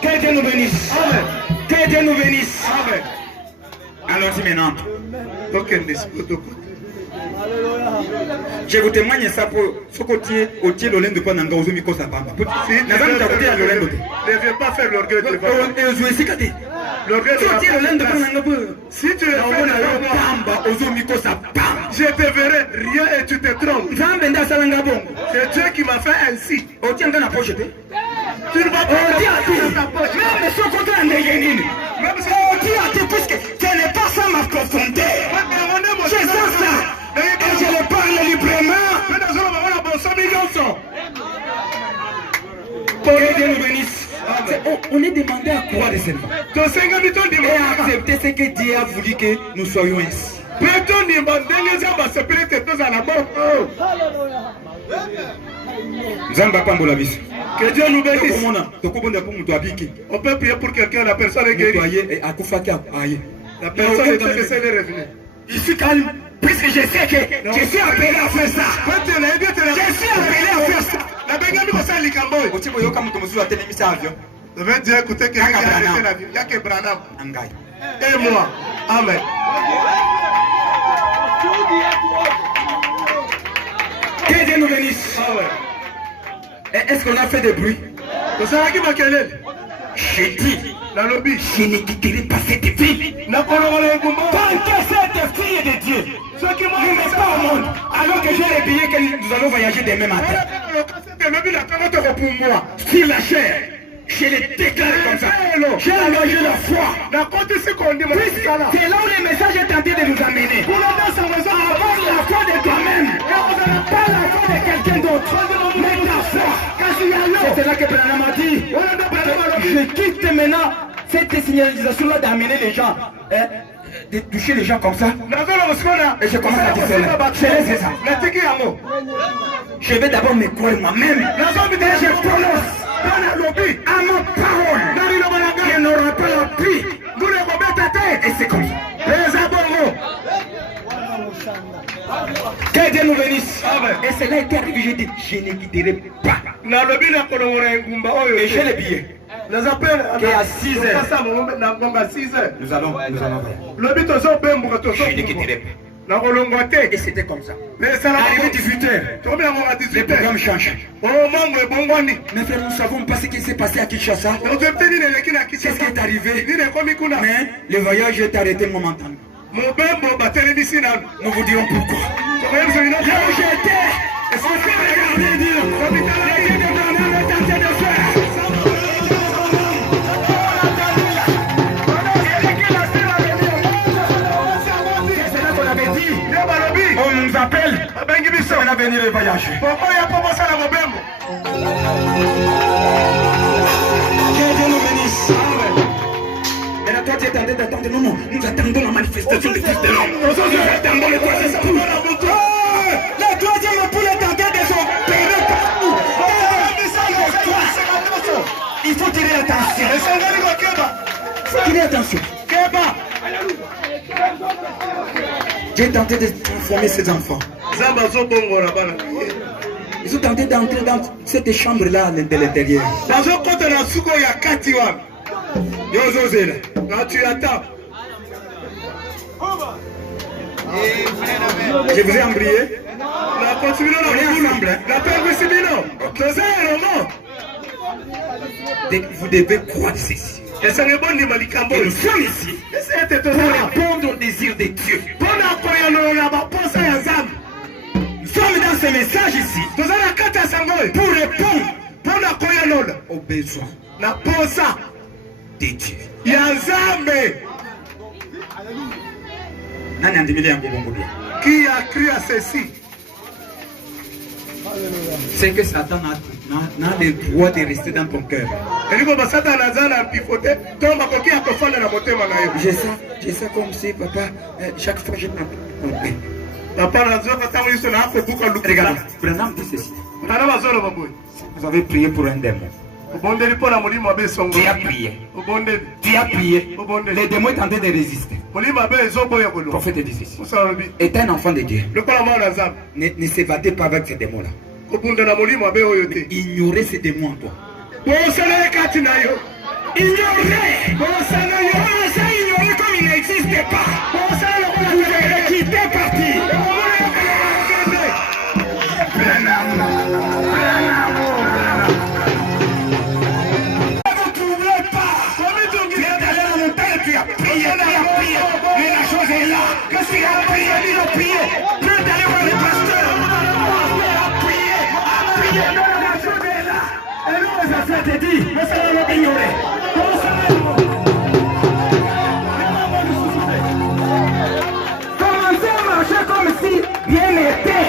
Que Dieu nous bénisse. Amen. Que Dieu nous bénisse. Amen. Allons-y maintenant. Je vous témoigne ça pour ce côté au tiers de l'Inde de Pananga aux Omiko Sapamba. Ne viens pas faire l'orgueil de si tu es je te verrai rien et tu te trompes. C'est Dieu qui m'a fait ainsi. Tu ne vas pas même ce côté puisque ce n'est pas ça ma profondeur. C'est ça. Et je le parle librement. Que Dieu nous bénisse. On est demandé à croire les servants et à accepter ce que Dieu a voulu que nous soyons ainsi. Que Dieu nous bénisse. On peut prier pour quelqu'un, la personne est guérie. La personne est laissée les revenir. Je suis calme, puisque je sais que je suis appelé à faire ça. Je suis appelé à faire ça. Je vais dire, écoutez, quelqu'un qui a arrêté l'avion. Il n'y a que Branham. Et moi. Amen. Que Dieu nous bénisse. Est-ce qu'on a fait des bruits? J'ai dit, je ne quitterai pas cette ville. Tant que cette fille est de Dieu, ne met pas au monde. Alors que j'ai les billets que nous allons voyager demain matin. Sur la chair, je les déclare comme ça. J'ai engagé la foi. C'est là où le message est tenté de nous amener. Avoir la foi de toi-même. Pas la foi de quelqu'un d'autre. Mais ta foi. C'est là que Branham a dit. Je quitte maintenant cette signalisation-là d'amener les gens. De toucher les gens comme ça. Et je commence à discerner. C'est ça. Je vais d'abord me croire moi-même. Et je prononce à ma parole. Il n'aura pas l'appui. Et c'est comme ça. Que Dieu nous bénisse. Et cela est arrivé. J'ai dit, je ne quitterai pas. Et j'ai les billets. Et à 6 heures, nous allons faire. Je ne quitterai pas. Et c'était comme ça. Arrivé 18h, les programmes changent. Mes frères, nous ne savons pas ce qui s'est passé à Kinshasa. Qu'est-ce qui est arrivé? Mais le voyage est arrêté momentanément. Nous vous dirons pourquoi. Là où j'étais, on s'est regardé dire, on nous appelle, on a venu le voyage. Que Dieu nous bénisse. Et là, toi, tu es en train d'attendre. Non, non, nous attendons la manifestation du Fils de l'homme. Nous attendons le troisième époux. Le troisième époux est en train de s'opérer partout. Il faut tirer attention. Il faut tirer attention. J'ai tenté de transformer ces enfants. Ils sont tentés d'entrer dans cette chambre-là de l'intérieur. Tu attends. Je vous ai embrayé. On est ensemble. Vous devez croire ceci. Et nous sommes ici pour répondre aux désirs de Dieu. Nous sommes dans ce message ici pour répondre aux besoins de Dieu. Qui a cru à ceci? C'est que Satan n'a le droit de rester dans ton cœur. Je sais comme si, papa, chaque fois je m'appelle. Regarde, Branham dit ceci. Vous avez prié pour un démon. Tu as prié. Tu as prié. Les démons est en train de résister. Le prophète dit ceci. Est un enfant de Dieu. Ne s'évadez pas avec ces démons-là. Ignorez ces démons en toi. Ignorez. Ignorez comme il n'existe pas. Vous devez quitter partir. Priez, mais la chose est là. Que si il a prié, il a prié. Plus d'aller voir le pasteur. Mais la chose est là. Et nous, les affaires te disent, mais ça va ignorer. Commencez à marcher comme si rien n'était.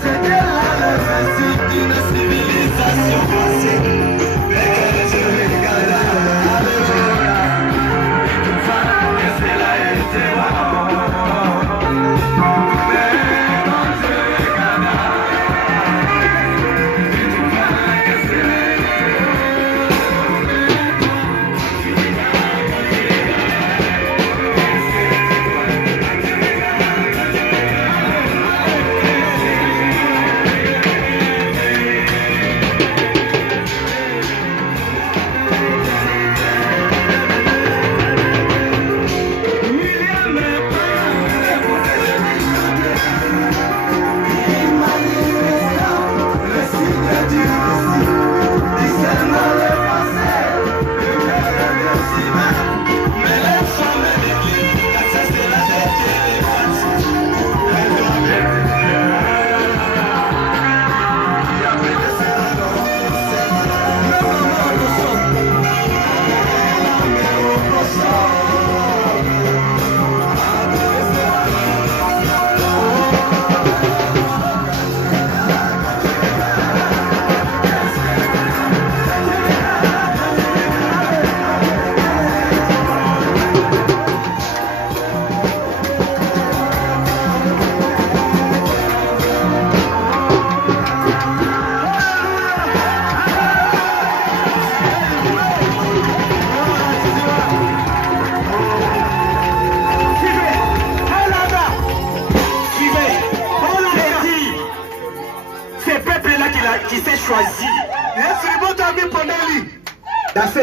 C'était là le principe d'une civilisation.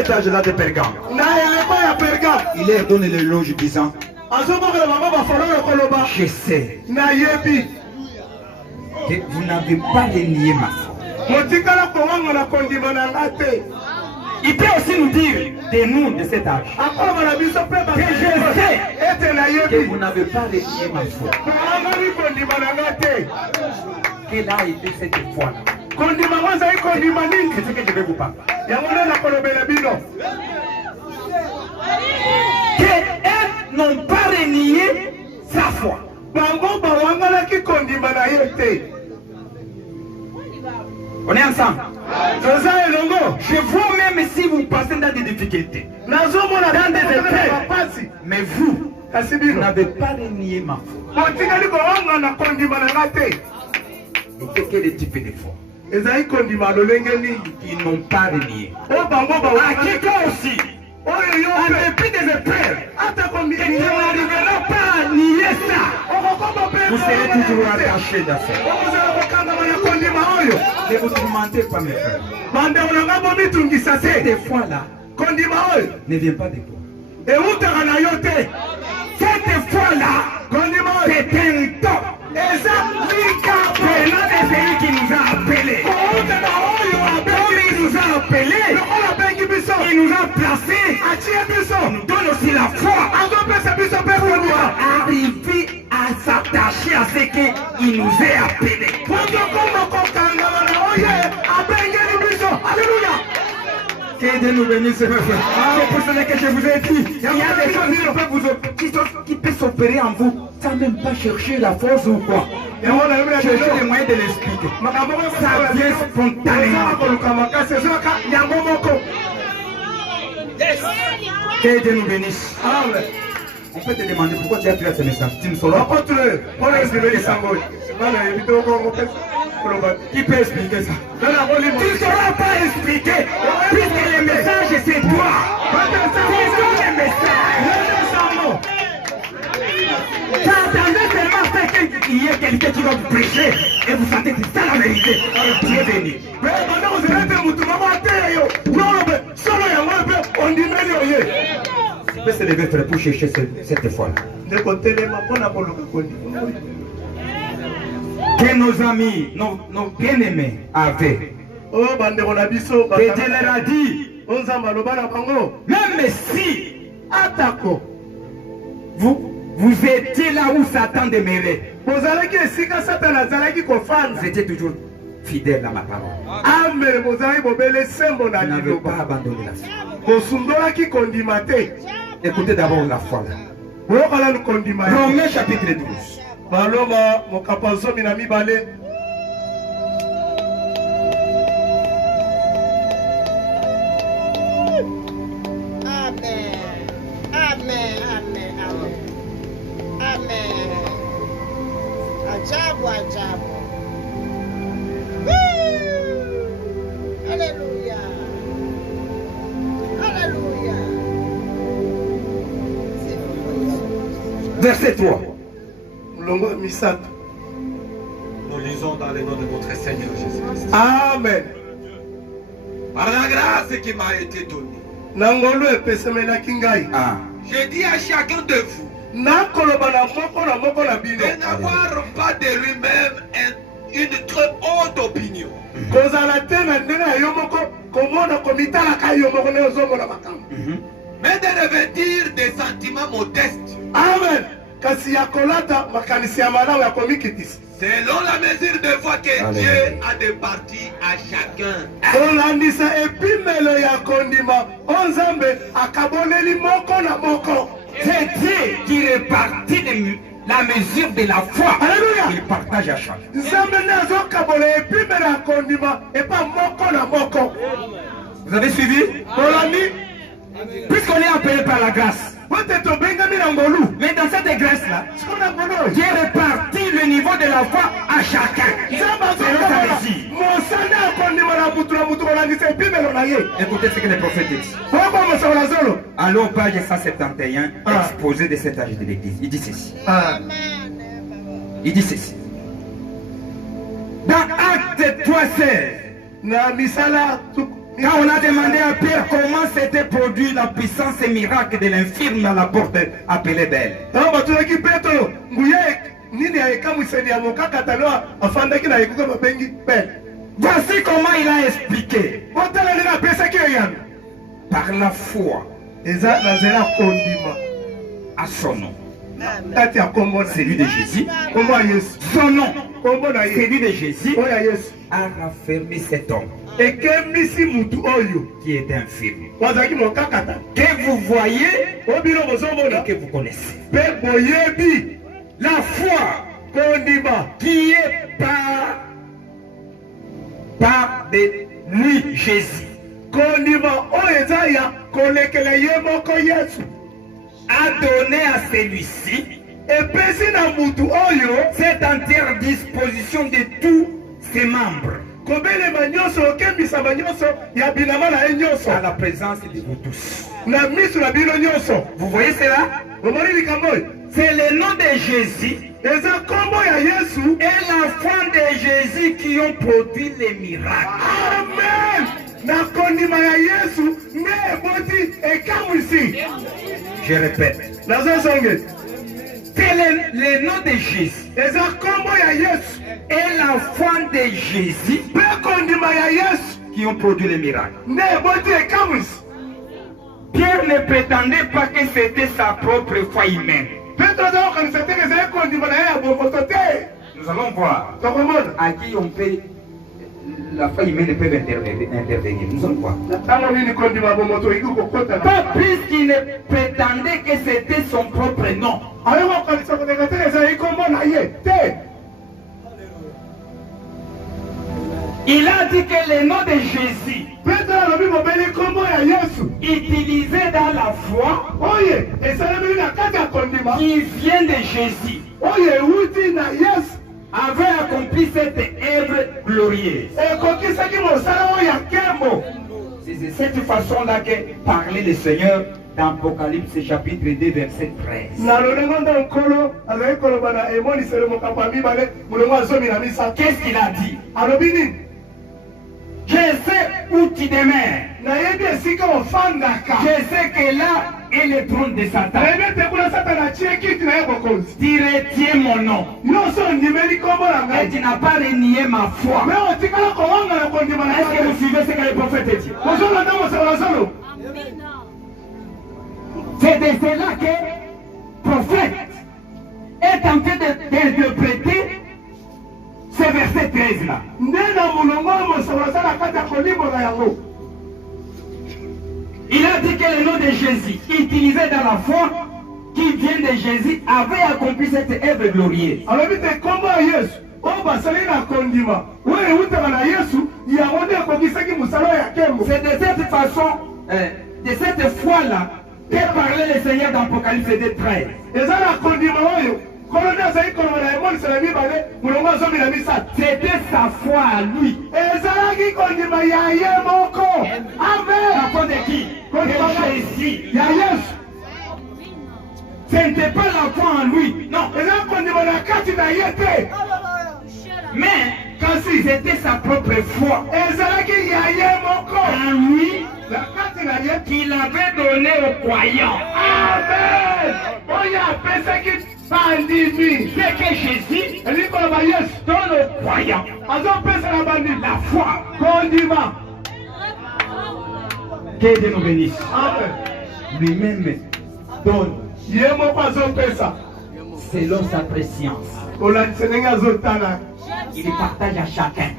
cet âge-là de Pergame. na eleko ya Pergame. Il leur donne l'éloge disant, azobokela bango bafololo koloba je sais nayebi que vous n'avez pas renié ma foi. motikala kowanga na kondima na nga te. Il peut aussi nous dire de nous de cet âge akoloba na biso mpe que je sais ete que nayebi vous n'avez pas renié ma foi. kowangani kondima na nga te. Quelle a été cette foi-là? kondima ngo ezali kondima nini? C'est ce que je vais vous parler. yango nde nakolobela bino Qu'elles n'ont pas renié sa foi. bango bawanganaki kondima na ye te. On est ensemble. toza elongo. Je vois même si vous passez dans des difficultés, nazomona dans des épreuves, mapasi mais vous, kasi vous bino n'avez pas renié ma foi. botikali kowanga na kondima na nga te. Et c'est quel type de foi? ezali kondima lolenge nini? Ils n'ont pas renié. oyo bango À bawangaki quelqu'un aussi, oyo yo en mpe dépit des épreuves, ata et qui n'arriveront pas à nier ça, okokoma mpe vous serez toujours attaché dans ça. okozala kokangama na kondima oyo. Ne vous tourmentez pas, mes frères. bandeko na nga bomitungisa te. Cette foi-là kondima oyo ne vient pas de toi. ewutaka na yo te. Cette foi-là, kondima oyo c'est un top. eza likambo Venant de celui qui nous a appelés. kouta na oyo Comme abengi il nous a appelés, lokola abengi biso il nous a placés, atie biso il nous donne aussi la foi azopesa biso mpe pour kondima arriver à s'attacher à ce qu'il nous est appelé. pozokoma kokangama na oyo abengeli biso. Alléluia. Que Dieu nous bénisse, mes frères. C'est pour cela que je vous ai dit, il y a des choses qui peuvent s'opérer en vous sans même pas chercher la force ou quoi. yango na yebila Cherchez les moyens de l'expliquer. makambo Ça vient spontanément. koluka makasi ezwaka yango moko. Que Dieu nous bénisse. amen. On peut te demander pourquoi tu as pris ce message. Tu ne sauras pas. okotule mpona ezibeli sango bana yebi te okongo mpe koloba Qui peut expliquer ça? nana kolimo Tu ne sauras pas expliquer, puisque le message c'est toi. C'est toi le message. T'entendez seulement ça qu'il y ait quelqu'un qui va vous prêcher et vous sentez que c'est ça la vérité. Et Dieu est béni. bandeko zelete mutu moko ateya yo nolobe solo yango mpe ondimeli oye. Tu peux se lever frère pour chercher cette foi-là. ndeko telema mpona koluka kondima. Que nos amis, nos bien-aimés avaient. oyo bandeko na biso Que Dieu leur a dit, o nzambe aloba na bango même si atako vous étiez là où Satan demeurait, bozalaki esika satana azalaki kofanda vous étiez toujours fidèles à ma parole. amele bozalaki bobele sembo na Vous n'avez liloba pas abandonné la foi. bosundolaki kondima te. Écoutez d'abord la foi. boyokolani kondima ye. Romains chapitre 12. baloma mokapa 12. Amen. Amen. Amen. Amen. Amen. Ajabu, ajabu. Woo! Hallelujah. Hallelujah. Verset 3. Mlongo misato. Nous lisons dans le nom de notre Seigneur Jésus-Christ. Amen. Par la grâce qui m'a été donnée, na ngolu epesemelaki ngai. Ah. je dis à chacun de vous nakoloba na moko na bino de n'avoir pas de lui-même une très haute opinion. kozala te na ndenge ya yo moko komona komitalaka yo moko nde ozomona makambo. Mais de revêtir des sentiments modestes Amen. kasi ya kolata makanisi ya malamu ya komikitisa selon la mesure de foi que Alléluia. Dieu a départi à chacun. kolandisa epimelo ya kondima o nzambe akaboleli moko na moko. C'est Dieu qui répartit la mesure de la foi. Alléluia. Il partage à chacun. nzambe nde azokabola epimelo ya kondima epa moko na moko. Vous avez suivi? kolandi Puisqu'on est appelé par la grâce. pote tobengami na ngolu Mais dans cette grâce-là, siko na ngolu oyo Dieu répartit le niveau de la foi à chacun. nzambe Selon sa azokabola mesure. mosanda ya kondima na mutu kolandisa epimelo na ye. Écoutez ce que le prophète dit. oko mosolo na zolo. Allons page 171, Ah. exposé de cet âge de l'église. Il dit ceci. Amen. Il dit ceci. Dans Acte 3:16, na misala Quand on a demandé à Pierre comment s'était produit la puissance et miracle de l'infirme à la porte appelée Belle. Voici comment il a expliqué. Par la foi à son nom. Celui de Jésus. Son nom, celui de Jésus, a raffermi cet homme qui est infirme. Que vous voyez et que vous connaissez. La foi qui est par de lui Jésus a donné à celui-ci cette entière disposition de tous ses membres à la présence de vous tous. Vous voyez cela? C'est le nom de Jésus et l'enfant de Jésus qui ont produit les miracles. Amen. Je répète. C'est le nom de Jésus et l'enfant de Jésus qui ont produit les miracles. Pierre ne prétendait pas que c'était sa propre foi humaine. Nous allons voir à qui on peut, la foi humaine peut intervenir. Nous allons voir. Pas plus qu'il ne prétendait que c'était son propre nom. Il a dit que le nom de Jésus utilisé dans la foi qui vient de Jésus avait accompli cette œuvre glorieuse. C'est de cette façon-là que parlait le Seigneur dans Apocalypse chapitre 2 verset 13. Qu'est-ce qu'il a dit? Je sais où tu demeures. Je sais que là est le trône de Satan. Tu retiens mon nom. Et tu n'as pas renié ma foi. Est-ce que vous suivez ce que le prophète dit? C'est de cela que le prophète est en train d'interpréter ce verset 13 là. Il a dit que le nom de Jésus, utilisé dans la foi qui vient de Jésus, avait accompli cette œuvre glorieuse. C'est de cette façon, de cette foi-là, que parlait le Seigneur dans Apocalypse 13. C'était sa foi à lui. La foi de qui? De Jésus. Ce n'était pas la foi en lui. Non. Mais quand c'était sa propre foi en lui qu'il avait donné aux croyants. Amen. C'est que Jésus donne aux croyants la foi. Que Dieu nous bénisse. Lui-même donne selon sa préscience. Il partage à chacun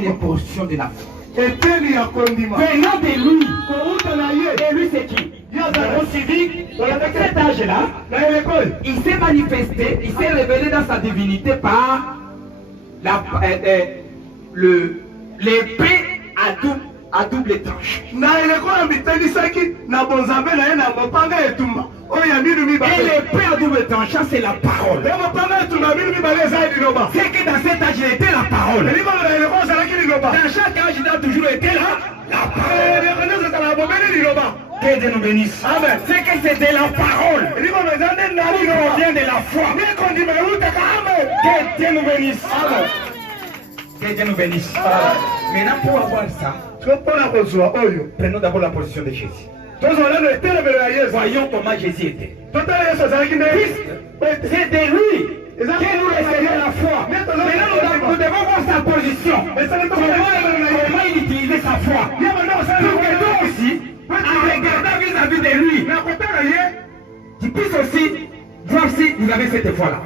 les portions de la foi. Venant de lui, et lui c'est qui? Au civique, cet âge-là, il s'est manifesté, il s'est révélé dans sa divinité par l'épée à double tranche. Et l'épée à double tranchant, c'est la parole. C'est que dans cet âge, il était la parole. Dans chaque âge, il a toujours été là, la parole. Que Dieu nous bénisse. Amen. C'est que c'est de la parole. Il vient de la foi. Que Dieu nous bénisse. Amen. Que Dieu nous bénisse. Maintenant, pour avoir ça, Prenons d'abord la position de Jésus. Voyons comment Jésus était. Puisque c'est de lui que nous recevons la foi. Maintenant, nous devons voir sa position. Comment il utilisait sa foi. Pour que nous aussi, en regardant vis-à-vis de lui, tu puisses aussi voir si vous avez cette foi-là.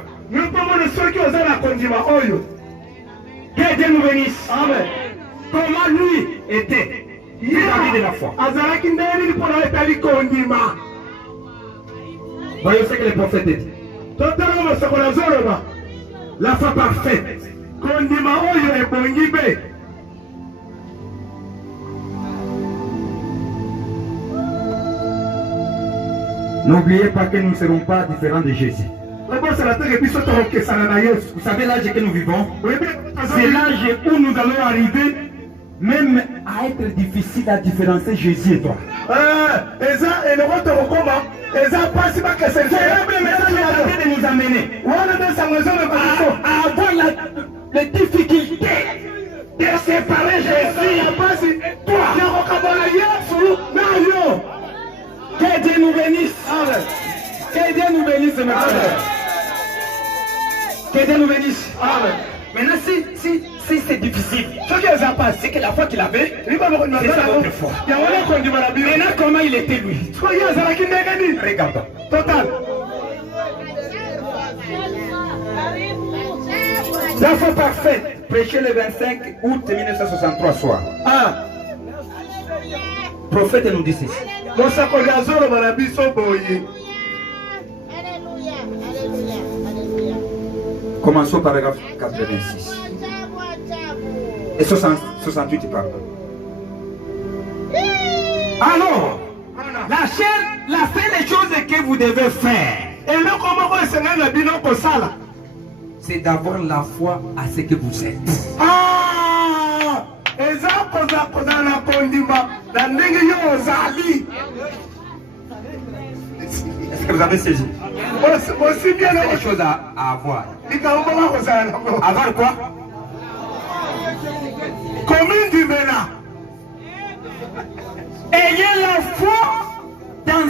Que Dieu nous bénisse. Amen. Comment lui était vis-à-vis de la foi. Voyons ce que le prophète dit. La foi parfaite. N'oubliez pas que nous ne serons pas différents de Jésus. Vous savez l'âge que nous vivons? C'est l'âge où nous allons arriver même à être difficile à différencier Jésus et toi. C'est là de nous amener à avoir la difficulté de séparer Jésus et toi. Que Dieu nous bénisse. Que Dieu nous bénisse maintenant. Que Dieu nous bénisse. Maintenant, si c'est difficile, ce qui les a pas, c'est que la foi qu'il avait, c'est sa votre foi. Maintenant, comment il était lui? Regardons. Total. La foi parfaite, prêché le 25 août 1963 soir. Prophète nous dit ceci. Commençons par paragraphe 86. Et 68, pardon. Alors, la seule chose que vous devez faire, c'est d'avoir la foi à ce que vous êtes. Est-ce que vous avez saisi? C'est des choses à avoir. Avoir quoi? Commune du Bénin. Ayez la foi dans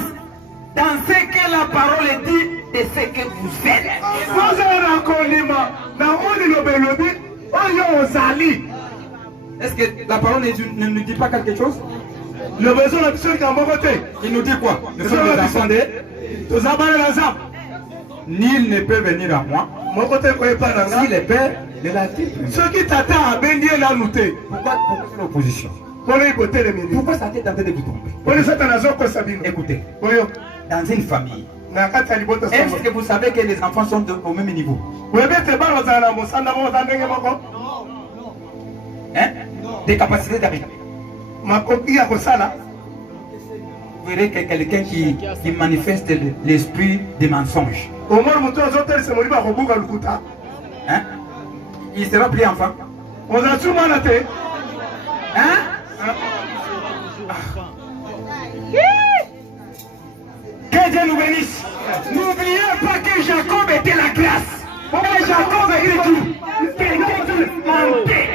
ce que la parole dit de ce que vous êtes. Est-ce que la parole ne nous dit pas quelque chose? Il nous dit quoi? Nous sommes des enfants de... Nul ne peut venir à moi si le Père ne l'attire. Pourquoi c'est l'opposition? Pourquoi ça t'est tenté de vous tromper? Écoutez, dans une famille, est-ce que vous savez que les enfants sont au même niveau? Hein? Des capacités d'arriver. Vous verrez que quelqu'un qui manifeste l'esprit des mensonges, hein? Il sera plus enfant. Hein? Que Dieu nous bénisse. N'oubliez pas que Jacob était la grâce. Et Jacob était tout. Quelqu'un qui mentait.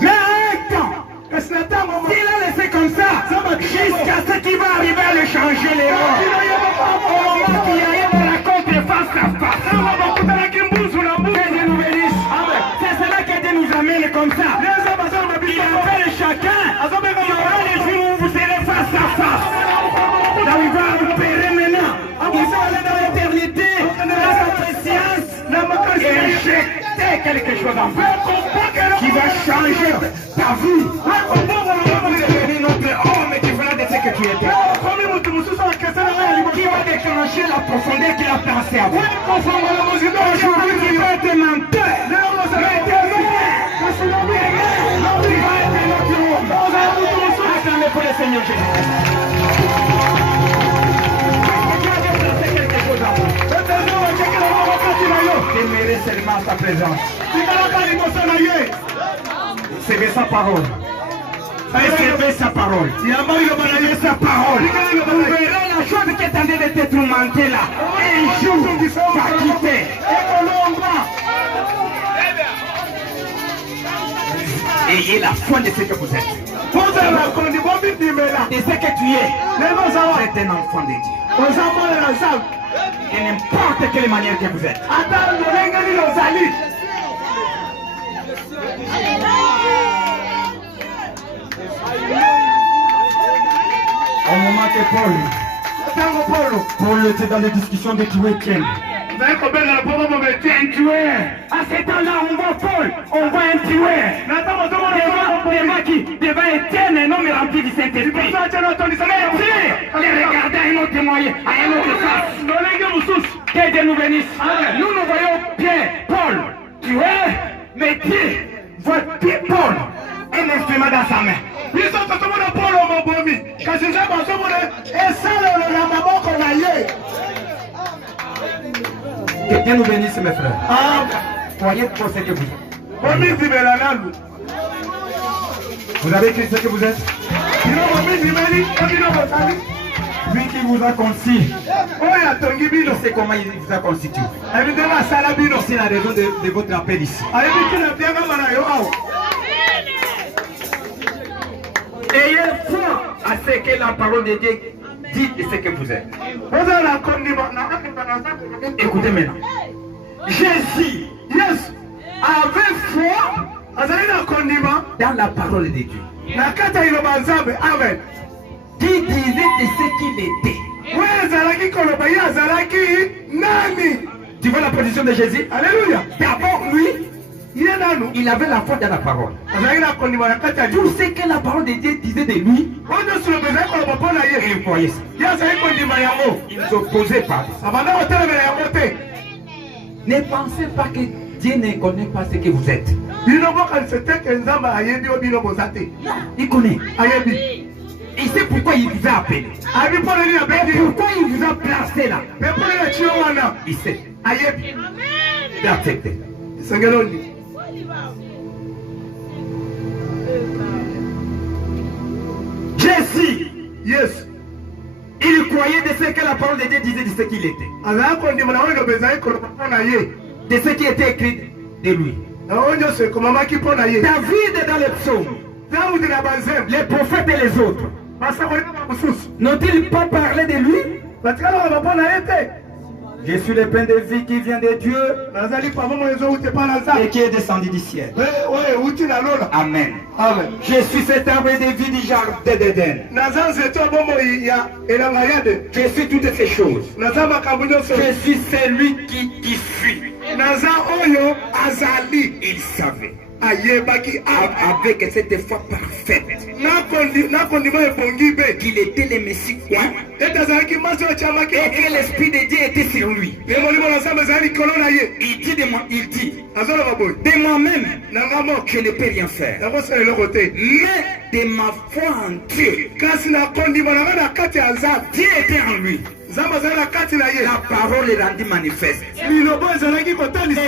Mais à un temps, s'il a laissé comme ça, jusqu'à ce qu'il va arriver à le changer les mots. Il y a une rencontre face à face. C'est cela que Dieu nous amène comme ça. Il appelle chacun. Il y aura les jours où vous serez face à face. Là, il va opérer maintenant. Il va aller dans l'éternité, dans sa préscience, et injecter quelque chose en vous qui va changer ta vie. Devenir notre homme différent de ce que tu étais. Qui va déclencher la profondeur qu'il a pensé à vous. Aujourd'hui, tu vas être menteur. Attendez pour le Seigneur Jésus. J'aimerais seulement sa présence. Recevez sa parole. Recevez sa parole. Recevez sa parole. Vous verrez la chose qui est en train de te tourmenter là. Un jour va quitter. Ayez la foi de ce que vous êtes. De ce que tu es. Vous êtes un enfant de Dieu. De n'importe quelle manière que vous êtes. Au moment que Paul était dans les discussions de tuer Étienne. Un tueur. À ce temps-là, on voit Paul, on voit un tueur. Devant qui? Devant Étienne, un homme rempli du Saint-Esprit. Mais Dieu les regardait à un autre moyen, à un autre face. Que Dieu nous bénisse. Nous voyons Pierre, Paul, tueur, mais Dieu voit Paul, un instrument dans sa main. Que Dieu nous bénisse, mes frères. Croyez pour ce que vous êtes. Vous avez écrit ce que vous êtes. Lui qui vous a conçu. Il sait comment il vous a constitué. C'est la raison de votre appel ici. Ayez foi à ce que la parole de Dieu dit de ce que vous êtes. Écoutez maintenant. Jésus avait foi dans la parole de Dieu. Qui disait de ce qu'il était. Tu vois la position de Jésus? Alléluia. D'abord, lui, il avait la foi dans la parole. Tout ce que la parole de Dieu disait de lui, il croyait ça. Il ne s'opposait pas. Ne pensez pas que Dieu ne connaît pas ce que vous êtes. Il connaît. Il sait pourquoi il vous a appelé. Pourquoi il vous a placé là. Il sait. Il a accepté. Jésus, il croyait de ce que la parole de Dieu disait de ce qu'il était. De ce qui était écrit de lui. David dans les psaumes, les prophètes et les autres, n'ont-ils pas parlé de lui? Je suis le pain de vie qui vient de Dieu et qui est descendu du ciel. Amen. Je suis cet arbre de vie du jardin d'Éden. Je suis toutes ces choses. Je suis celui qui fuit. Il savait. Avec cette foi parfaite qu'il était le Messie et que l'Esprit de Dieu était sur lui. Il dit de moi-même, je ne peux rien faire, mais de ma foi en Dieu, Dieu était en lui. La parole est rendue manifeste. Et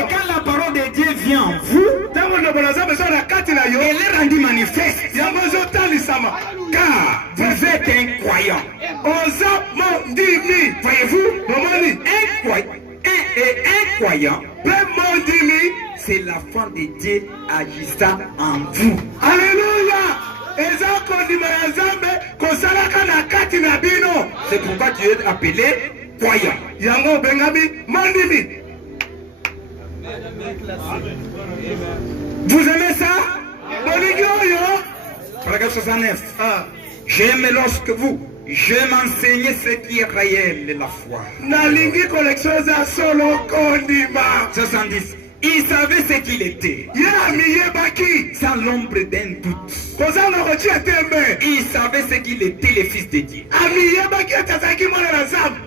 quand la parole de Dieu vient en vous, elle est rendue manifeste. Car vous êtes un croyant. Voyez-vous, un croyant, c'est la foi de Dieu agissant en vous. Alléluia. C'est pourquoi tu es appelé croyant. Vous aimez ça? Paragraphe 69. J'aime lorsque je m'enseignais ce qui est réel de la foi. 70. Il savait ce qu'il était, sans l'ombre d'un doute. Il savait ce qu'il était, le Fils de Dieu.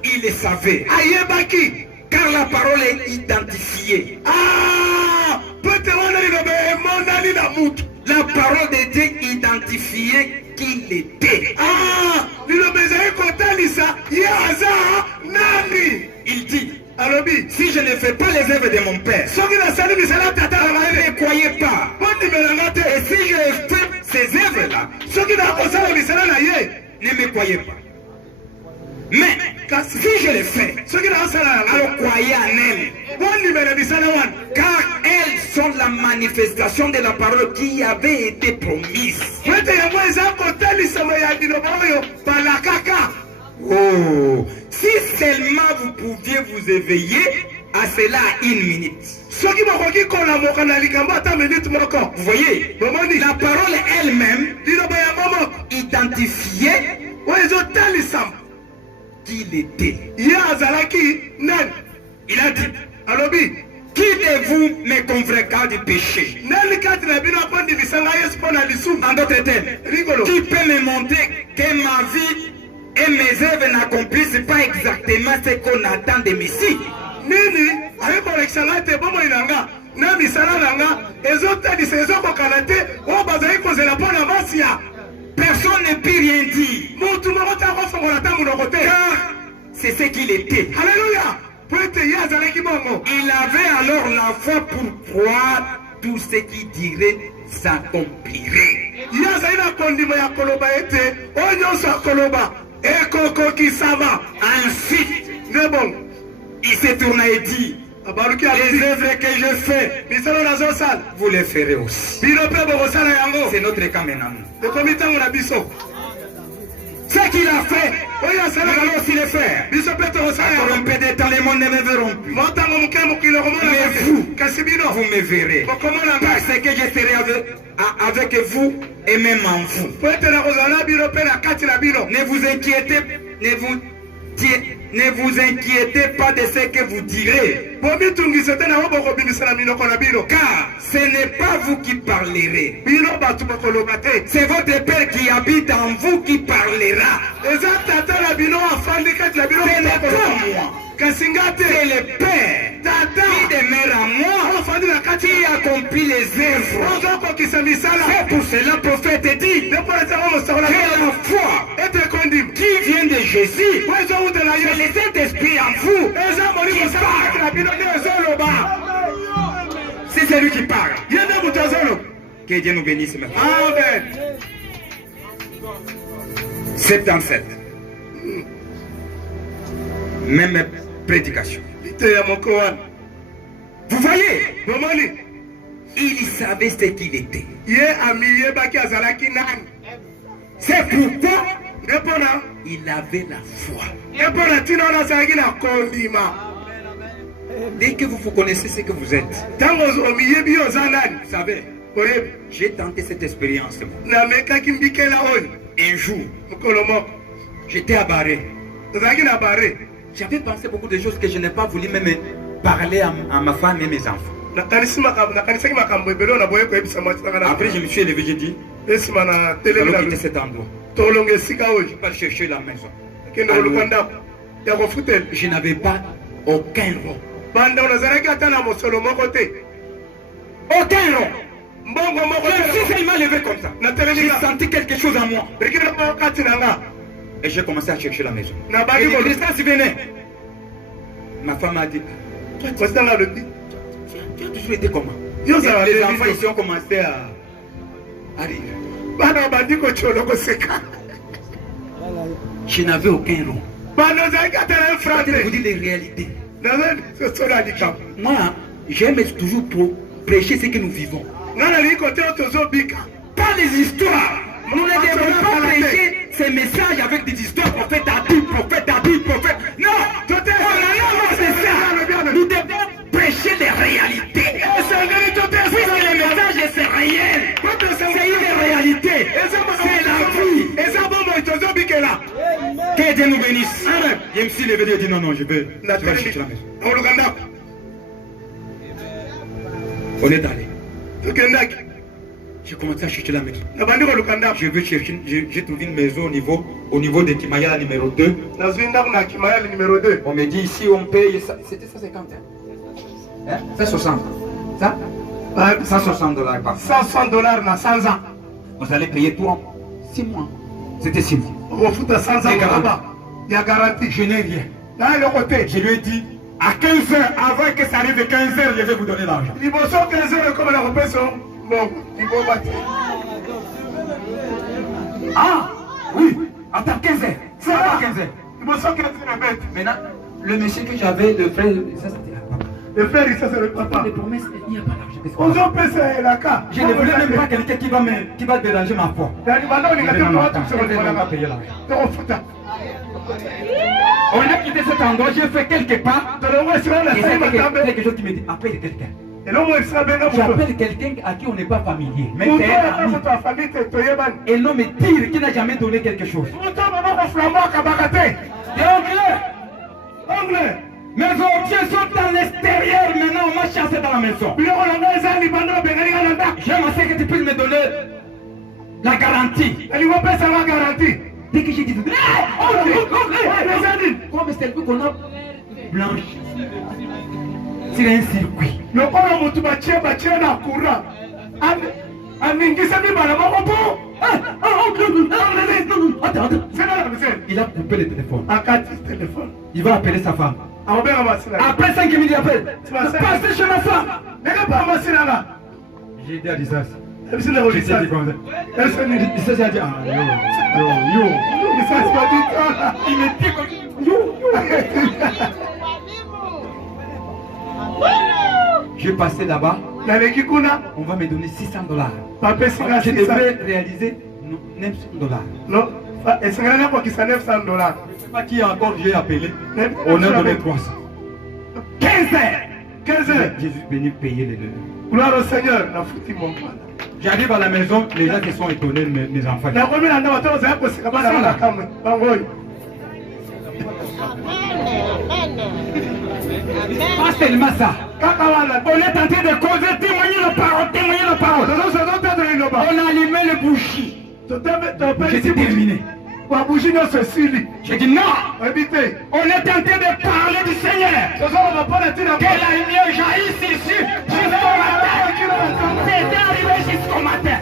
Il le savait, car la parole est identifiée. La parole de Dieu identifiait qu'il était. Il dit, si je ne fais pas les œuvres de mon Père, ne croyez pas. Et si je fais ces œuvres-là, ne me croyez pas. Mais Si je le fais, alors croyez en elles. Car elles sont la manifestation de la parole qui avait été promise. Oh, si seulement vous pouviez vous éveiller à cela une minute. Vous voyez, la parole elle-même identifiait qu'il était. Il a dit, qui de vous me convaincra du péché? En d'autres termes, qui peut me montrer que ma vie et mes œuvres n'accomplissent pas exactement ce qu'on attend de Messie? Personne ne peut rien dire. Car c'est ce qu'il était. Alléluia. Il avait alors la foi pour croire tout ce qu'il dirait s'accomplirait. Ensuite, il s'est tourné et dit, les œuvres que je fais, vous les ferez aussi. C'est notre cas maintenant. Ce qu'il a fait, nous allons aussi le faire. Encore un peu de temps, les mondes ne me verront plus. Mais vous me verrez. Parce que je serai avec vous et même en vous. Ne vous inquiétez pas de ce que vous direz. Car ce n'est pas vous qui parlerez. C'est votre Père qui habite en vous qui parlera. Ce n'est pas moi. C'est le Père qui demeure en moi, qui accomplit les œuvres. C'est pour cela le prophète dit que la foi qui vient de Jésus, c'est le Saint-Esprit en vous qui parle. C'est celui qui parle. Que Dieu nous bénisse maintenant. Amen. 77. Même prédication. Vous voyez, il savait ce qu'il était. C'est pourquoi il avait la foi. Dès que vous connaissez ce que vous êtes, vous savez, j'ai tenté cette expérience. Un jour, j'étais à Barré. J'avais pensé beaucoup de choses que je n'ai pas voulu même parler à ma femme et mes enfants. Après, je me suis élevé, j'ai dit, nous allons quitter cet endroit. Je vais pas chercher la maison. Je n'avais pas aucun rond. Aucun rond. Je suis seulement levé comme ça. J'ai senti quelque chose en moi. Et j'ai commencé à chercher la maison. Et les distance venaient. Ma femme a dit, tu as toujours été comment? Les enfants ici ont commencé à rire. Je n'avais aucun rond. Je vais vous dire les réalités. Moi, j'aime toujours prêcher ce que nous vivons. Pas les histoires. Nous ne devons pas prêcher ces messages avec des histoires, prophète a dit, prophète a dit, prophète. Non, c'est ça. Nous devons prêcher les réalités. Puisque le message c'est réel, c'est une réalité, c'est la vie. Que Dieu nous bénisse. Je me suis levé et dit non, je vais chercher la maison. On est allé. J'ai commencé à chercher la maison. Je veux chercher, j'ai trouvé une maison au niveau de Kimaya numéro 2. On me dit ici on paye, c'était 150 hein? 160. Ça 160 $. Par 160 $ na 100 ans. Vous allez payer 6 mois. C'était 6 mois. On fout à 100 ans là-bas. Il y a garantie. Je n'ai rien. Là, le côté. Je lui ai dit, à 15h, avant que ça arrive à 15h, je vais vous donner l'argent. Il faut 15 heures comme la repétion. Bon, il faut battre. Ah, oui, attends 15h. Ça va 15h. Maintenant, le monsieur que j'avais, le frère, ça c'était à papa. Le frère, ça c'est le papa. Les promesses, il n'y a pas d'argent. Qu'est-ce qu'on va faire? Je ne voulais même pas quelqu'un qui va déranger ma foi. On a payé l'argent. On a quitté cet endroit, j'ai fait quelques pas. Et c'est quelque chose qui me dit, appelle quelqu'un. J'appelle quelqu'un à qui on n'est pas familier. Mais c'est un nom me dire qui n'a jamais donné quelque chose. Et anglais. Mes objets sont à l'extérieur. Maintenant, on m'a chassé dans la maison. J'aimerais que tu puisses me donner la garantie. Dès que j'ai dit, comme c'est le coup qu'on a blanchi. C'est un circuit. Attends. Il a coupé le téléphone. Il va appeler sa femme. Après 5 minutes, il appelle. Passez chez ma femme. J'ai dit à Lisa. J'ai dit comme ça. Il s'est dit, yo. Il me dit comme yo. Je vais passer là-bas. On va me donner $600. Je devrais réaliser $900. $900. Je ne sais pas qui encore j'ai appelé. On a donné 300. 15 heures. Jésus est venu payer les deux. Gloire au Seigneur. J'arrive à la maison, les gens qui sont étonnés, mes enfants. Pas seulement ça. On est en train de causer, témoigner la parole. On a allumé les bougies. J'étais terminé. J'ai dit non. On est en train de parler du Seigneur. Que la lumière jaillisse ici jusqu'au matin. C'est arrivé jusqu'au matin.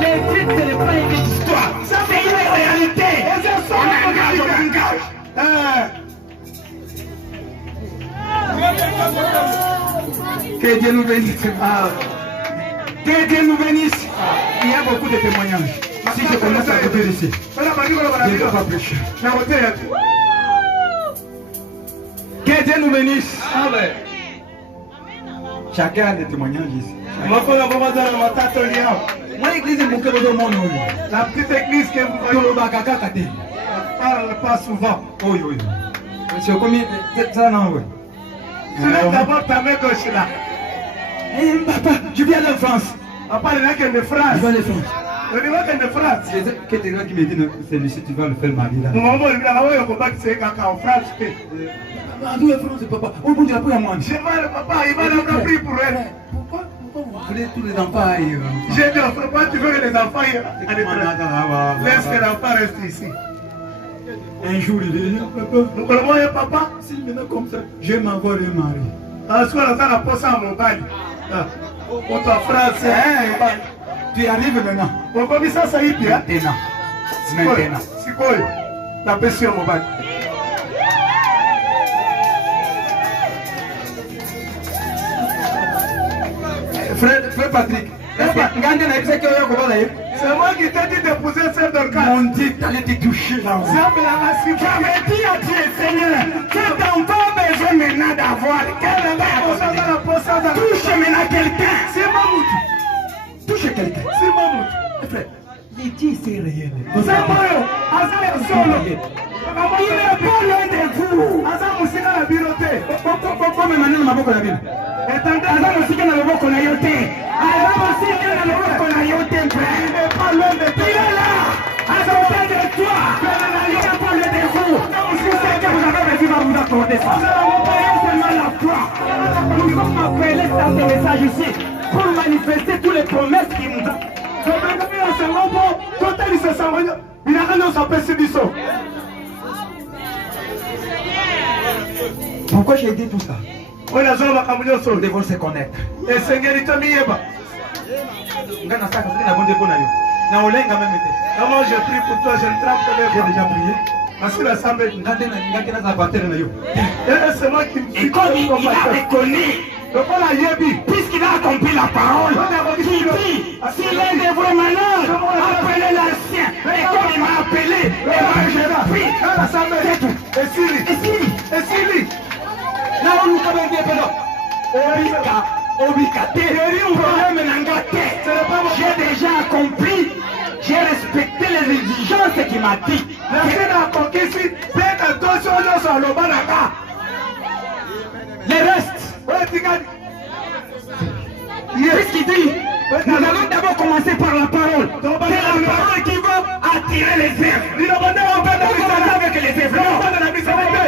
Les titres, ce n'est pas une histoire. C'est une réalité. On engage. Que Dieu nous bénisse. Que Dieu nous bénisse. Il y a beaucoup de témoignages. Si je commence à côté d'ici, je ne peux pas prêcher. Que Dieu nous bénisse. Chacun a des témoignages ici. Moi, l'église est bouquée de mon nom. La petite église que vous voyez, Je parle pas souvent. Oui. C'est comme ça, non, oui. Tu lèves d'abord ta main gauche là. Papa, je viens de France. Papa, il n'y a qu'un de France. Je viens de France. Il n'y a qu'un de France. C'est quelqu'un qui me dit, celui-ci, tu vas le faire ma vie là. Mon maman, il a envoyé un combat qui s'est en France. D'où est France, papa? Au bout de la première mois. Je vais le papa, il va le prix pour elle. Pourquoi vous voulez tous les enfants ailleurs? J'ai dit, pourquoi tu veux que les enfants aillent à l'étranger? Laisse que l'enfant reste ici. Un jour, il est là, papa. Nous voyons papa. Si maintenant comme ça, je vais m'avoir un mari. Parce qu'on a la poste à mon bail. Pour ta France. Tu arrives maintenant. Bon, comme ça y est bien. Maintenant. C'est quoi? La pression, mon bail. Frère Patrick, c'est moi qui t'ai dit d'épouser celle de cas. Mon Dieu, t'allais te toucher là. J'avais dit à Dieu, Seigneur, cet enfant a besoin maintenant d'avoir touche maintenant quelqu'un. C'est Mamoud. Touche quelqu'un. C'est Mamoud. Frère, les dieux, c'est réel. C'est moi. Il est pas loin de vous. la bibliothèque. Pourquoi me maner ma boca la Bible? Aza musika na loboko na yo te. Aza musika na loboko na yo te. Il n'est pas loin de toi. Il est là. Aza auprès de toi. Il n'est pas loin de vous. Si c'est que vous avez besoin, va vous accorder ça. Soyez seulement la foi. Nous sommes appelés dans ce message ici pour manifester toutes les promesses qui nous donnent. Pourquoi j'ai dit tout ça? Nous devons se connaître. Et Seigneur, il t'a mis là-bas. Comment j'ai pris pour toi, je ne trempe pas. J'ai déjà prié. C'est moi qui me suis. Et comme il a reconnu, puisqu'il a accompli la parole, qui dit, s'il est de vos malheurs, appelez la J'ai déjà accompli. J'ai respecté les exigences qu'il m'a dit. Le reste. Qu'est-ce qu'il dit? Nous allons d'abord commencer par la parole. C'est la parole qui va attirer les œuvres. Nous sommes avec les œuvres. Non,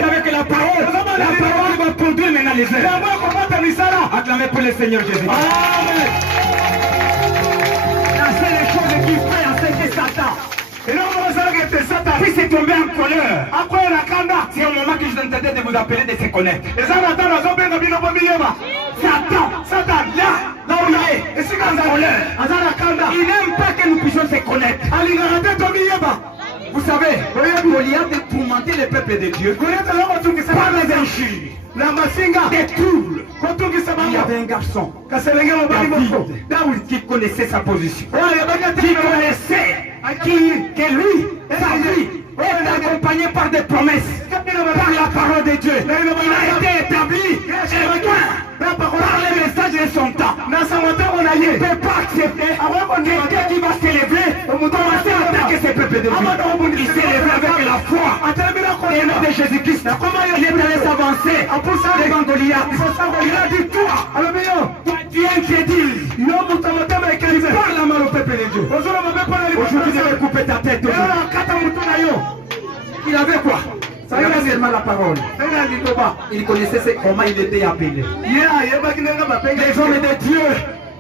avec la parole. La parole va produire maintenant les œuvres. Acclamez pour le Seigneur Jésus. Amen. La seule chose qu'il fait, c'est que Satan puisse tomber en colère. C'est au moment que je suis en train de vous appeler de se connaître. Satan, là où il est, en colère. Il n'aime pas que nous puissions se connaître. Vous savez, Goliath a tourmenté le peuple de Dieu par les injures, des troubles. Il y avait un garçon, David, qui connaissait sa position, qui connaissait que lui, sa vie, est accompagné par des promesses, par la parole de Dieu. Il a été établi par les messages de son temps. Il ne peut pas accepter quelqu'un qui va s'élever, commencer à attaquer ses peuples de Dieu. Il s'est levé avec la foi et le nom de Jésus-Christ. Il est allé s'avancer devant Goliath. Il a dit toi, tu es incrédule. Parle la main au peuple de Dieu. Aujourd'hui, je vais couper ta tête. Il avait quoi? Il avait seulement la parole. Il connaissait comment il était appelé. Les hommes de Dieu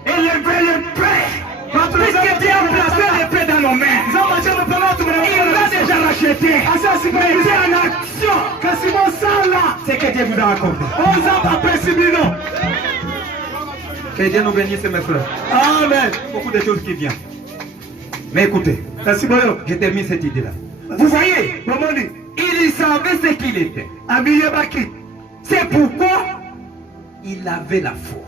élevaient le paix. Puisque Dieu a placé le paix dans nos mains, il l'a déjà racheté. Mais il est en action. C'est que Dieu vous a accordé. Que Dieu nous bénisse, mes frères. Amen. Beaucoup de choses qui viennent. Mais écoutez, je termine cette idée-là. Vous voyez, il savait ce qu'il était. C'est pourquoi il avait la foi.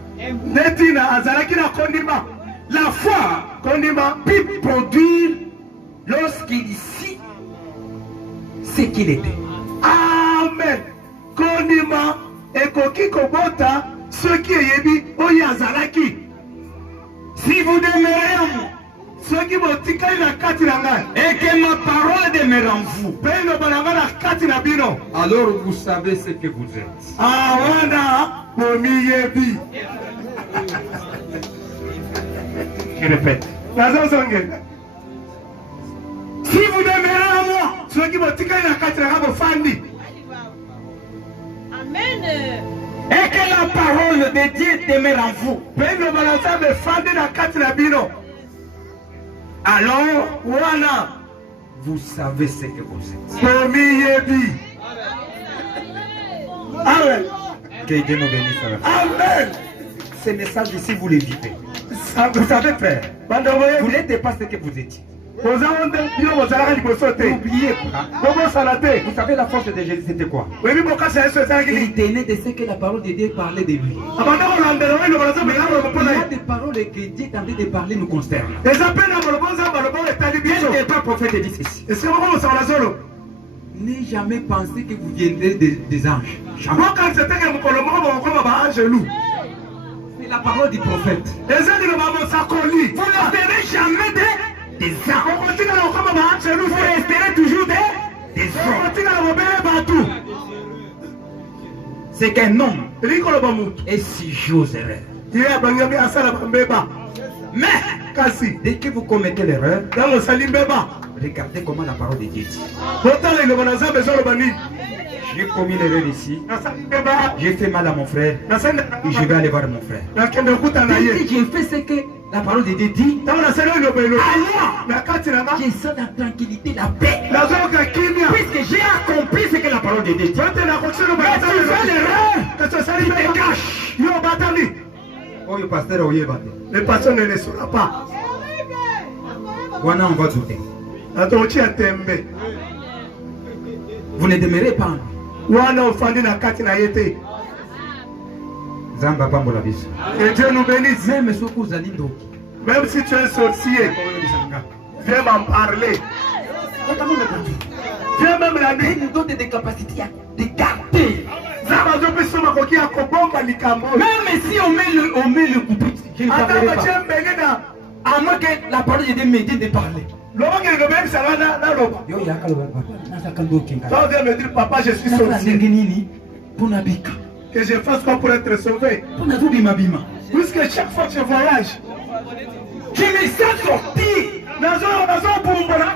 La foi peut produire lorsqu'il sait ce qu'il était. Amen. Si vous demeurez en moi, et que ma parole demeure en vous, alors vous savez ce que vous êtes. Je répète. Si vous demeurez en moi, Amen. et que la parole de Dieu demeure en vous, alors vous savez ce que vous êtes. Amen. Que Dieu nous bénisse. Amen. Ce message ici, vous l'évitez. Vous savez faire. Vous n'êtes pas ce que vous étiez. N'oubliez pas. Vous savez la force de Jésus c'était quoi? Il tenait de ce que la parole de Dieu parlait de lui. Il y a des paroles que Dieu est en train de parler nous concernent. Quel n'est pas prophète dit ceci? N'ayez jamais pensé que vous viendrez des anges. Jamais. C'est la parole du prophète. Vous ne verrez jamais des anges. Vous resterez toujours des hommes. C'est qu'un homme est si j'oserais. Mais dès que vous commettez l'erreur, regardez comment la parole de Dieu dit. J'ai commis l'erreur ici. J'ai fait mal à mon frère. Et je vais aller voir mon frère. J'ai fait ce que la parole de Dieu dit. Alors, j'ai ça la tranquillité, la paix. Puisque j'ai accompli ce que la parole de Dieu dit. Mais tu fais l'erreur. Tu te caches. Oh, le pasteur, le pasteur ne le saura pas. Voilà, on va douter. Vous ne demeurez pas. Que Dieu nous bénisse. Même si tu es sorcier, viens m'en parler. Viens même la nuit. Il nous donne des capacités de garder Même si on met le couplet, je ne parlerai pas. À moins que la parole de Dieu me dit de parler. Papa, je suis sorcier. Que je fasse quoi pour être sauvé? Puisque chaque fois que je voyage, je me sens sorti.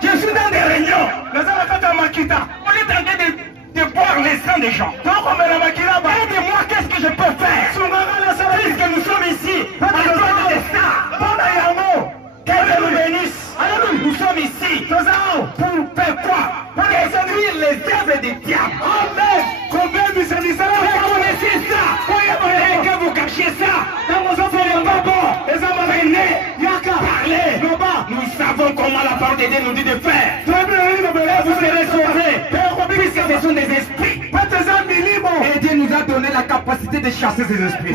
Je suis dans des réunions. On est en train de boire les sangs des gens. Aidez-moi, qu'est-ce que je peux faire? Puisque nous sommes ici, à la porte des stars. Que Dieu nous bénisse. Nous sommes ici pour faire quoi? Pour détruire les œuvres des diables. Amen. Reconnaissez ça. Et que vous cachiez ça. Ce n'est pas bon. Venez, parlez. Nous savons comment la parole de Dieu nous dit de faire. Vous serez sauvés. Puisque ce sont des esprits. Et Dieu nous a donné la capacité de chasser ces esprits.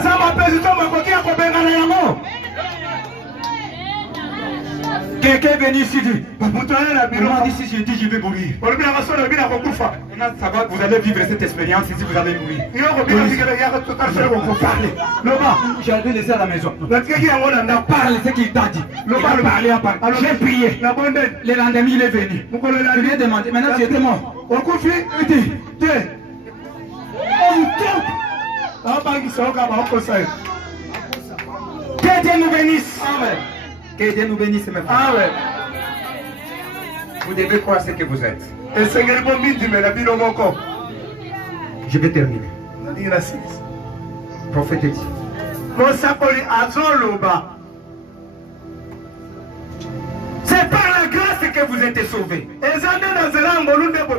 Quelqu'un est venu ici dit, on m'a dit si je dis je vais mourir. Maintenant ça va, vous allez vivre cette expérience ici, vous allez mourir. Parlez. J'avais laissé à la maison. Parle ce qu'il t'a dit. J'ai prié. Le lendemain il est venu. Je lui ai demandé, maintenant tu étais mort. On vous trompe. Que Dieu nous bénisse. Amen. Que Dieu nous bénisse, mes frères. Vous devez croire ce que vous êtes. Je vais terminer. Prophète dit. C'est par la grâce que vous êtes sauvés.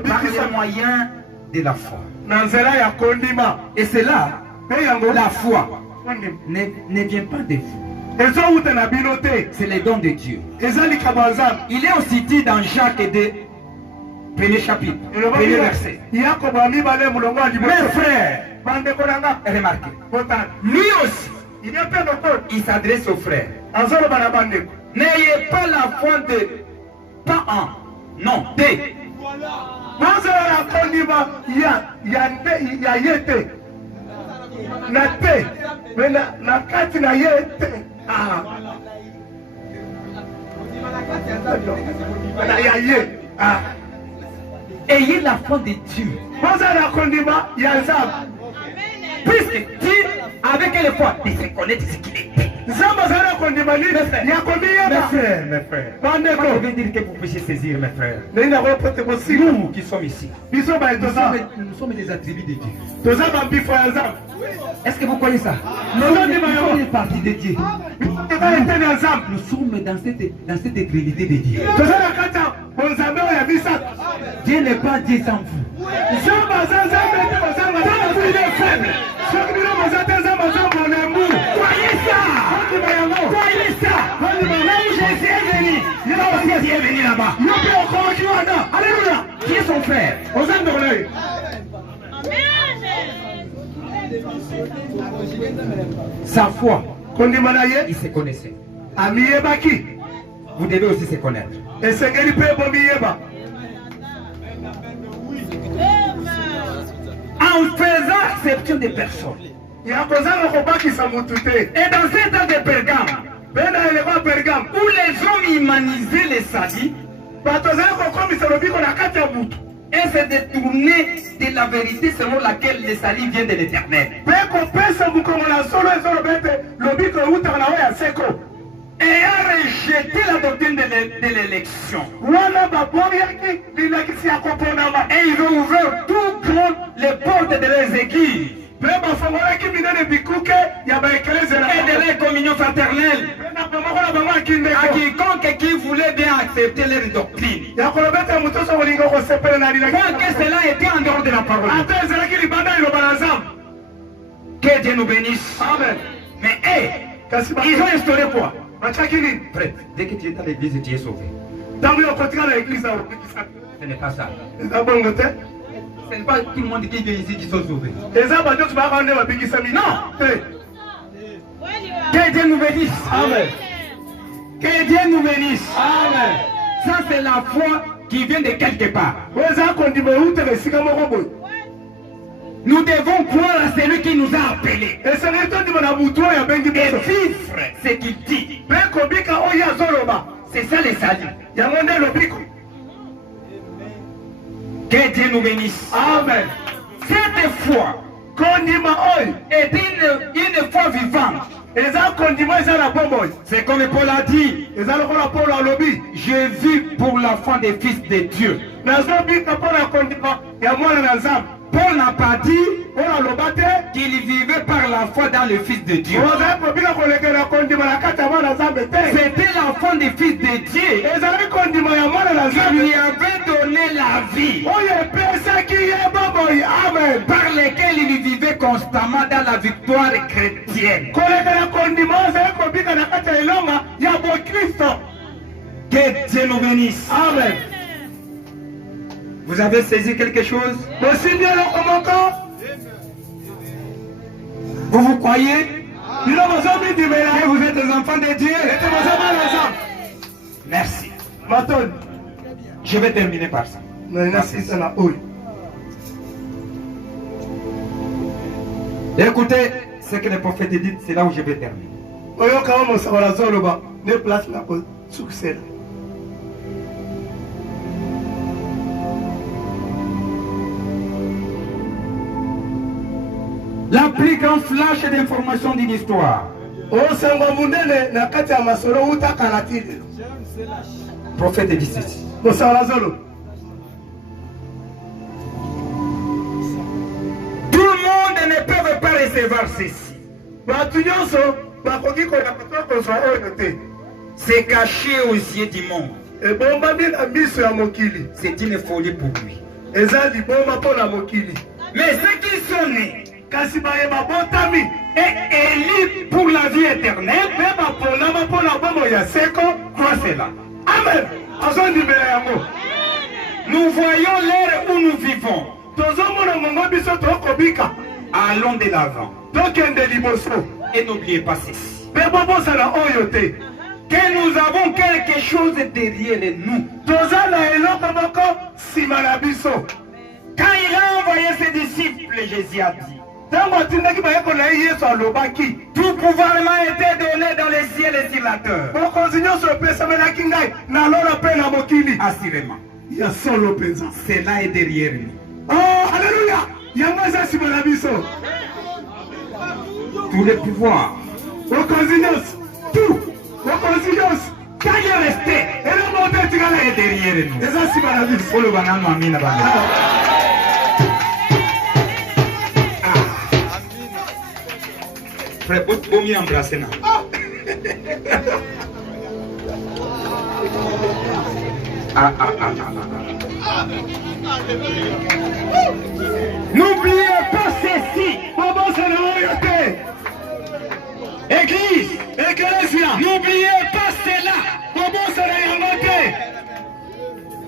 Par le moyen de la foi. Et c'est là, la foi ne vient pas de vous. C'est les dons de Dieu. Il est aussi dit dans Jacques 2, premier chapitre, premier verset. Mes frères, remarquez, lui aussi, il s'adresse aux frères. N'ayez pas la foi de pas un, non, deux. Ayez la foi de Dieu. Puisque Dieu, avec les foi, il se connaît ce qu'il est. Mes frères, je veux dire que vous puissiez saisir, mes frères. Nous qui sommes ici, nous sommes des attributs de Dieu. Est-ce que vous croyez ça? Nous sommes une partie de Dieu. Nous sommes dans cette éternité de Dieu. Dieu n'est pas Dieu sans vous. Vous êtes faible. Croyez ça. Croyez ça. Là où Jésus est venu, là aussi Dieu est venu là-bas. Alléluia. Qui est son frère? Sa foi, il se connaissait. Vous devez aussi se connaître. En faisant exception des personnes. Et dans cet temps de Pergame, où les hommes humanisaient les sadis, et se détournaient de la vérité selon laquelle les salis viennent de l'Éternel. Et a rejeté la doctrine de l'élection. Et ils ont ouvert tout grand les portes de leurs églises. Et de leur communion fraternelle à quiconque qui voulait bien accepter leur doctrine. Que cela était en dehors de la parole. Que Dieu nous bénisse. Amen. Mais ils ont instauré quoi? Frère, dès que tu es dans l'église, tu es sauvé. Ce n'est pas ça. Ce n'est pas tout le monde qui vient ici qui sont sauvés. Non. Que Dieu nous bénisse. Amen. Que Dieu nous bénisse. Amen. Ça, c'est la foi qui vient de quelque part. Nous devons croire à celui qui nous a appelés. Et vivre ce qu'il dit. C'est ça les saluts. Que Dieu nous bénisse. Amen. Cette foi est une foi vivante. C'est comme Paul a dit. Je vis pour la foi des fils de Dieu. Paul n'a pas dit qu'il vivait par la foi dans le Fils de Dieu. C'était la foi des fils de Dieu qui lui avait donné la vie, par laquelle il vivait constamment dans la victoire chrétienne. Que Dieu nous bénisse. Amen. Vous avez saisi quelque chose? Vous croyez que vous êtes des enfants de Dieu? Merci. Je vais terminer par ça. Écoutez ce que le prophète dit, c'est là où je vais terminer. La plus grande flash d'information d'une histoire. Prophète dit ceci. Tout le monde ne peut pas recevoir ceci. C'est caché aux yeux du monde. C'est une folie pour lui. Mais ceux qui sont nés et élus pour la vie éternelle, croient cela. Amen. Nous voyons l'ère où nous vivons. Allons de l'avant. Et n'oubliez pas ceci. Que nous avons quelque chose derrière nous. Quand il a envoyé ses disciples, Jésus a dit, tout pouvoir m'a été donné dans les ciels et sur la terre. Assurément. Cela est derrière nous. Oh, alléluia. Tout le pouvoir. Tout. Quand il est resté, est derrière nous. Frère, vous m'y embrassez là. N'oubliez pas ceci. Église, n'oubliez pas cela.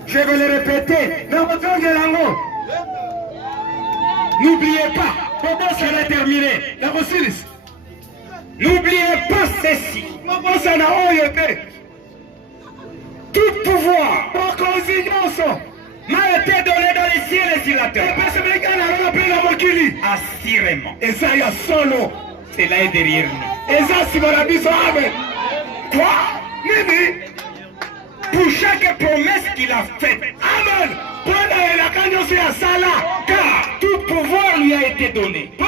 Je vais le répéter. N'oubliez pas. Je vais terminer. N'oubliez pas ceci. Tout pouvoir m'a été donné dans les ciels et sur la terre. Assurément. Cela est derrière nous. Quoi? Pour chaque promesse qu'il a faite. Amen. Car tout pouvoir lui a été donné. Le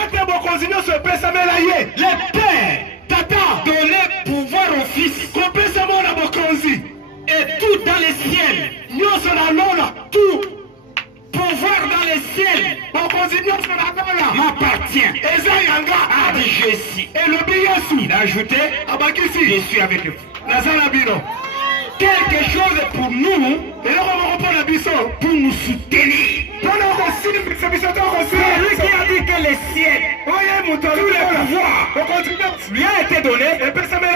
Père donné pouvoir au Fils. Et tout dans les ciels. Tout pouvoir dans les ciels m'appartient. A dit Jésus. Il a ajouté, je suis avec vous. Quelque chose pour nous, pour nous soutenir. C'est lui qui a dit que les ciels, tout le pouvoir lui a été donné.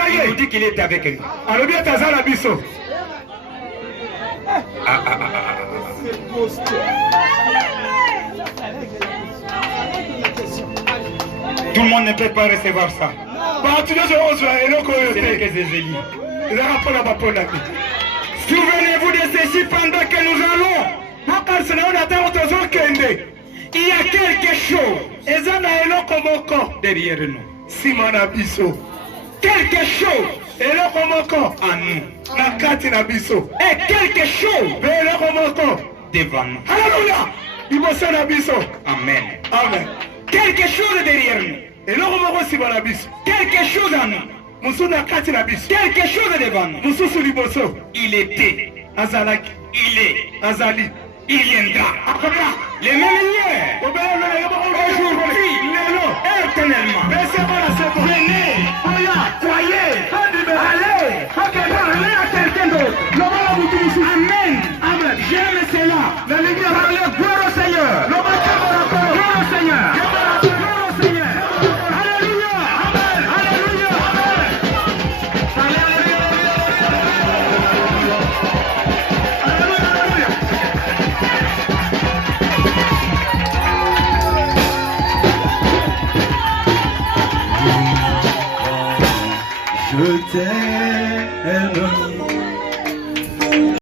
Il nous dit qu'il est avec nous. Tout le monde ne peut pas recevoir ça. C'est que Zézélie. Souvenez-vous de ceci pendant que nous allons. Il y a quelque chose eza na eloko moko derrière nous. nsima na biso, Quelque chose eloko moko en nous. na kati na biso, Et quelque chose mpe eloko moko devant nous. haleluya liboso na biso. Amen. Amen. Quelque chose derrière nous. eloko moko nsima na biso, Quelque chose en nous. mosusu na kati na biso, Quelque chose devant nous. mosusu liboso, Il était. azalaki, Il est. azali, Il viendra. Les mêmes liens. Aujourd'hui. Éternellement. Venez. Croyez. Allez. Parlez à quelqu'un d'autre. Amen. Amen. J'aime cela. Parlez gloire au Seigneur. Gloire au Seigneur. Gloire au Seigneur. Alléluia. Alléluia. Je t'aime.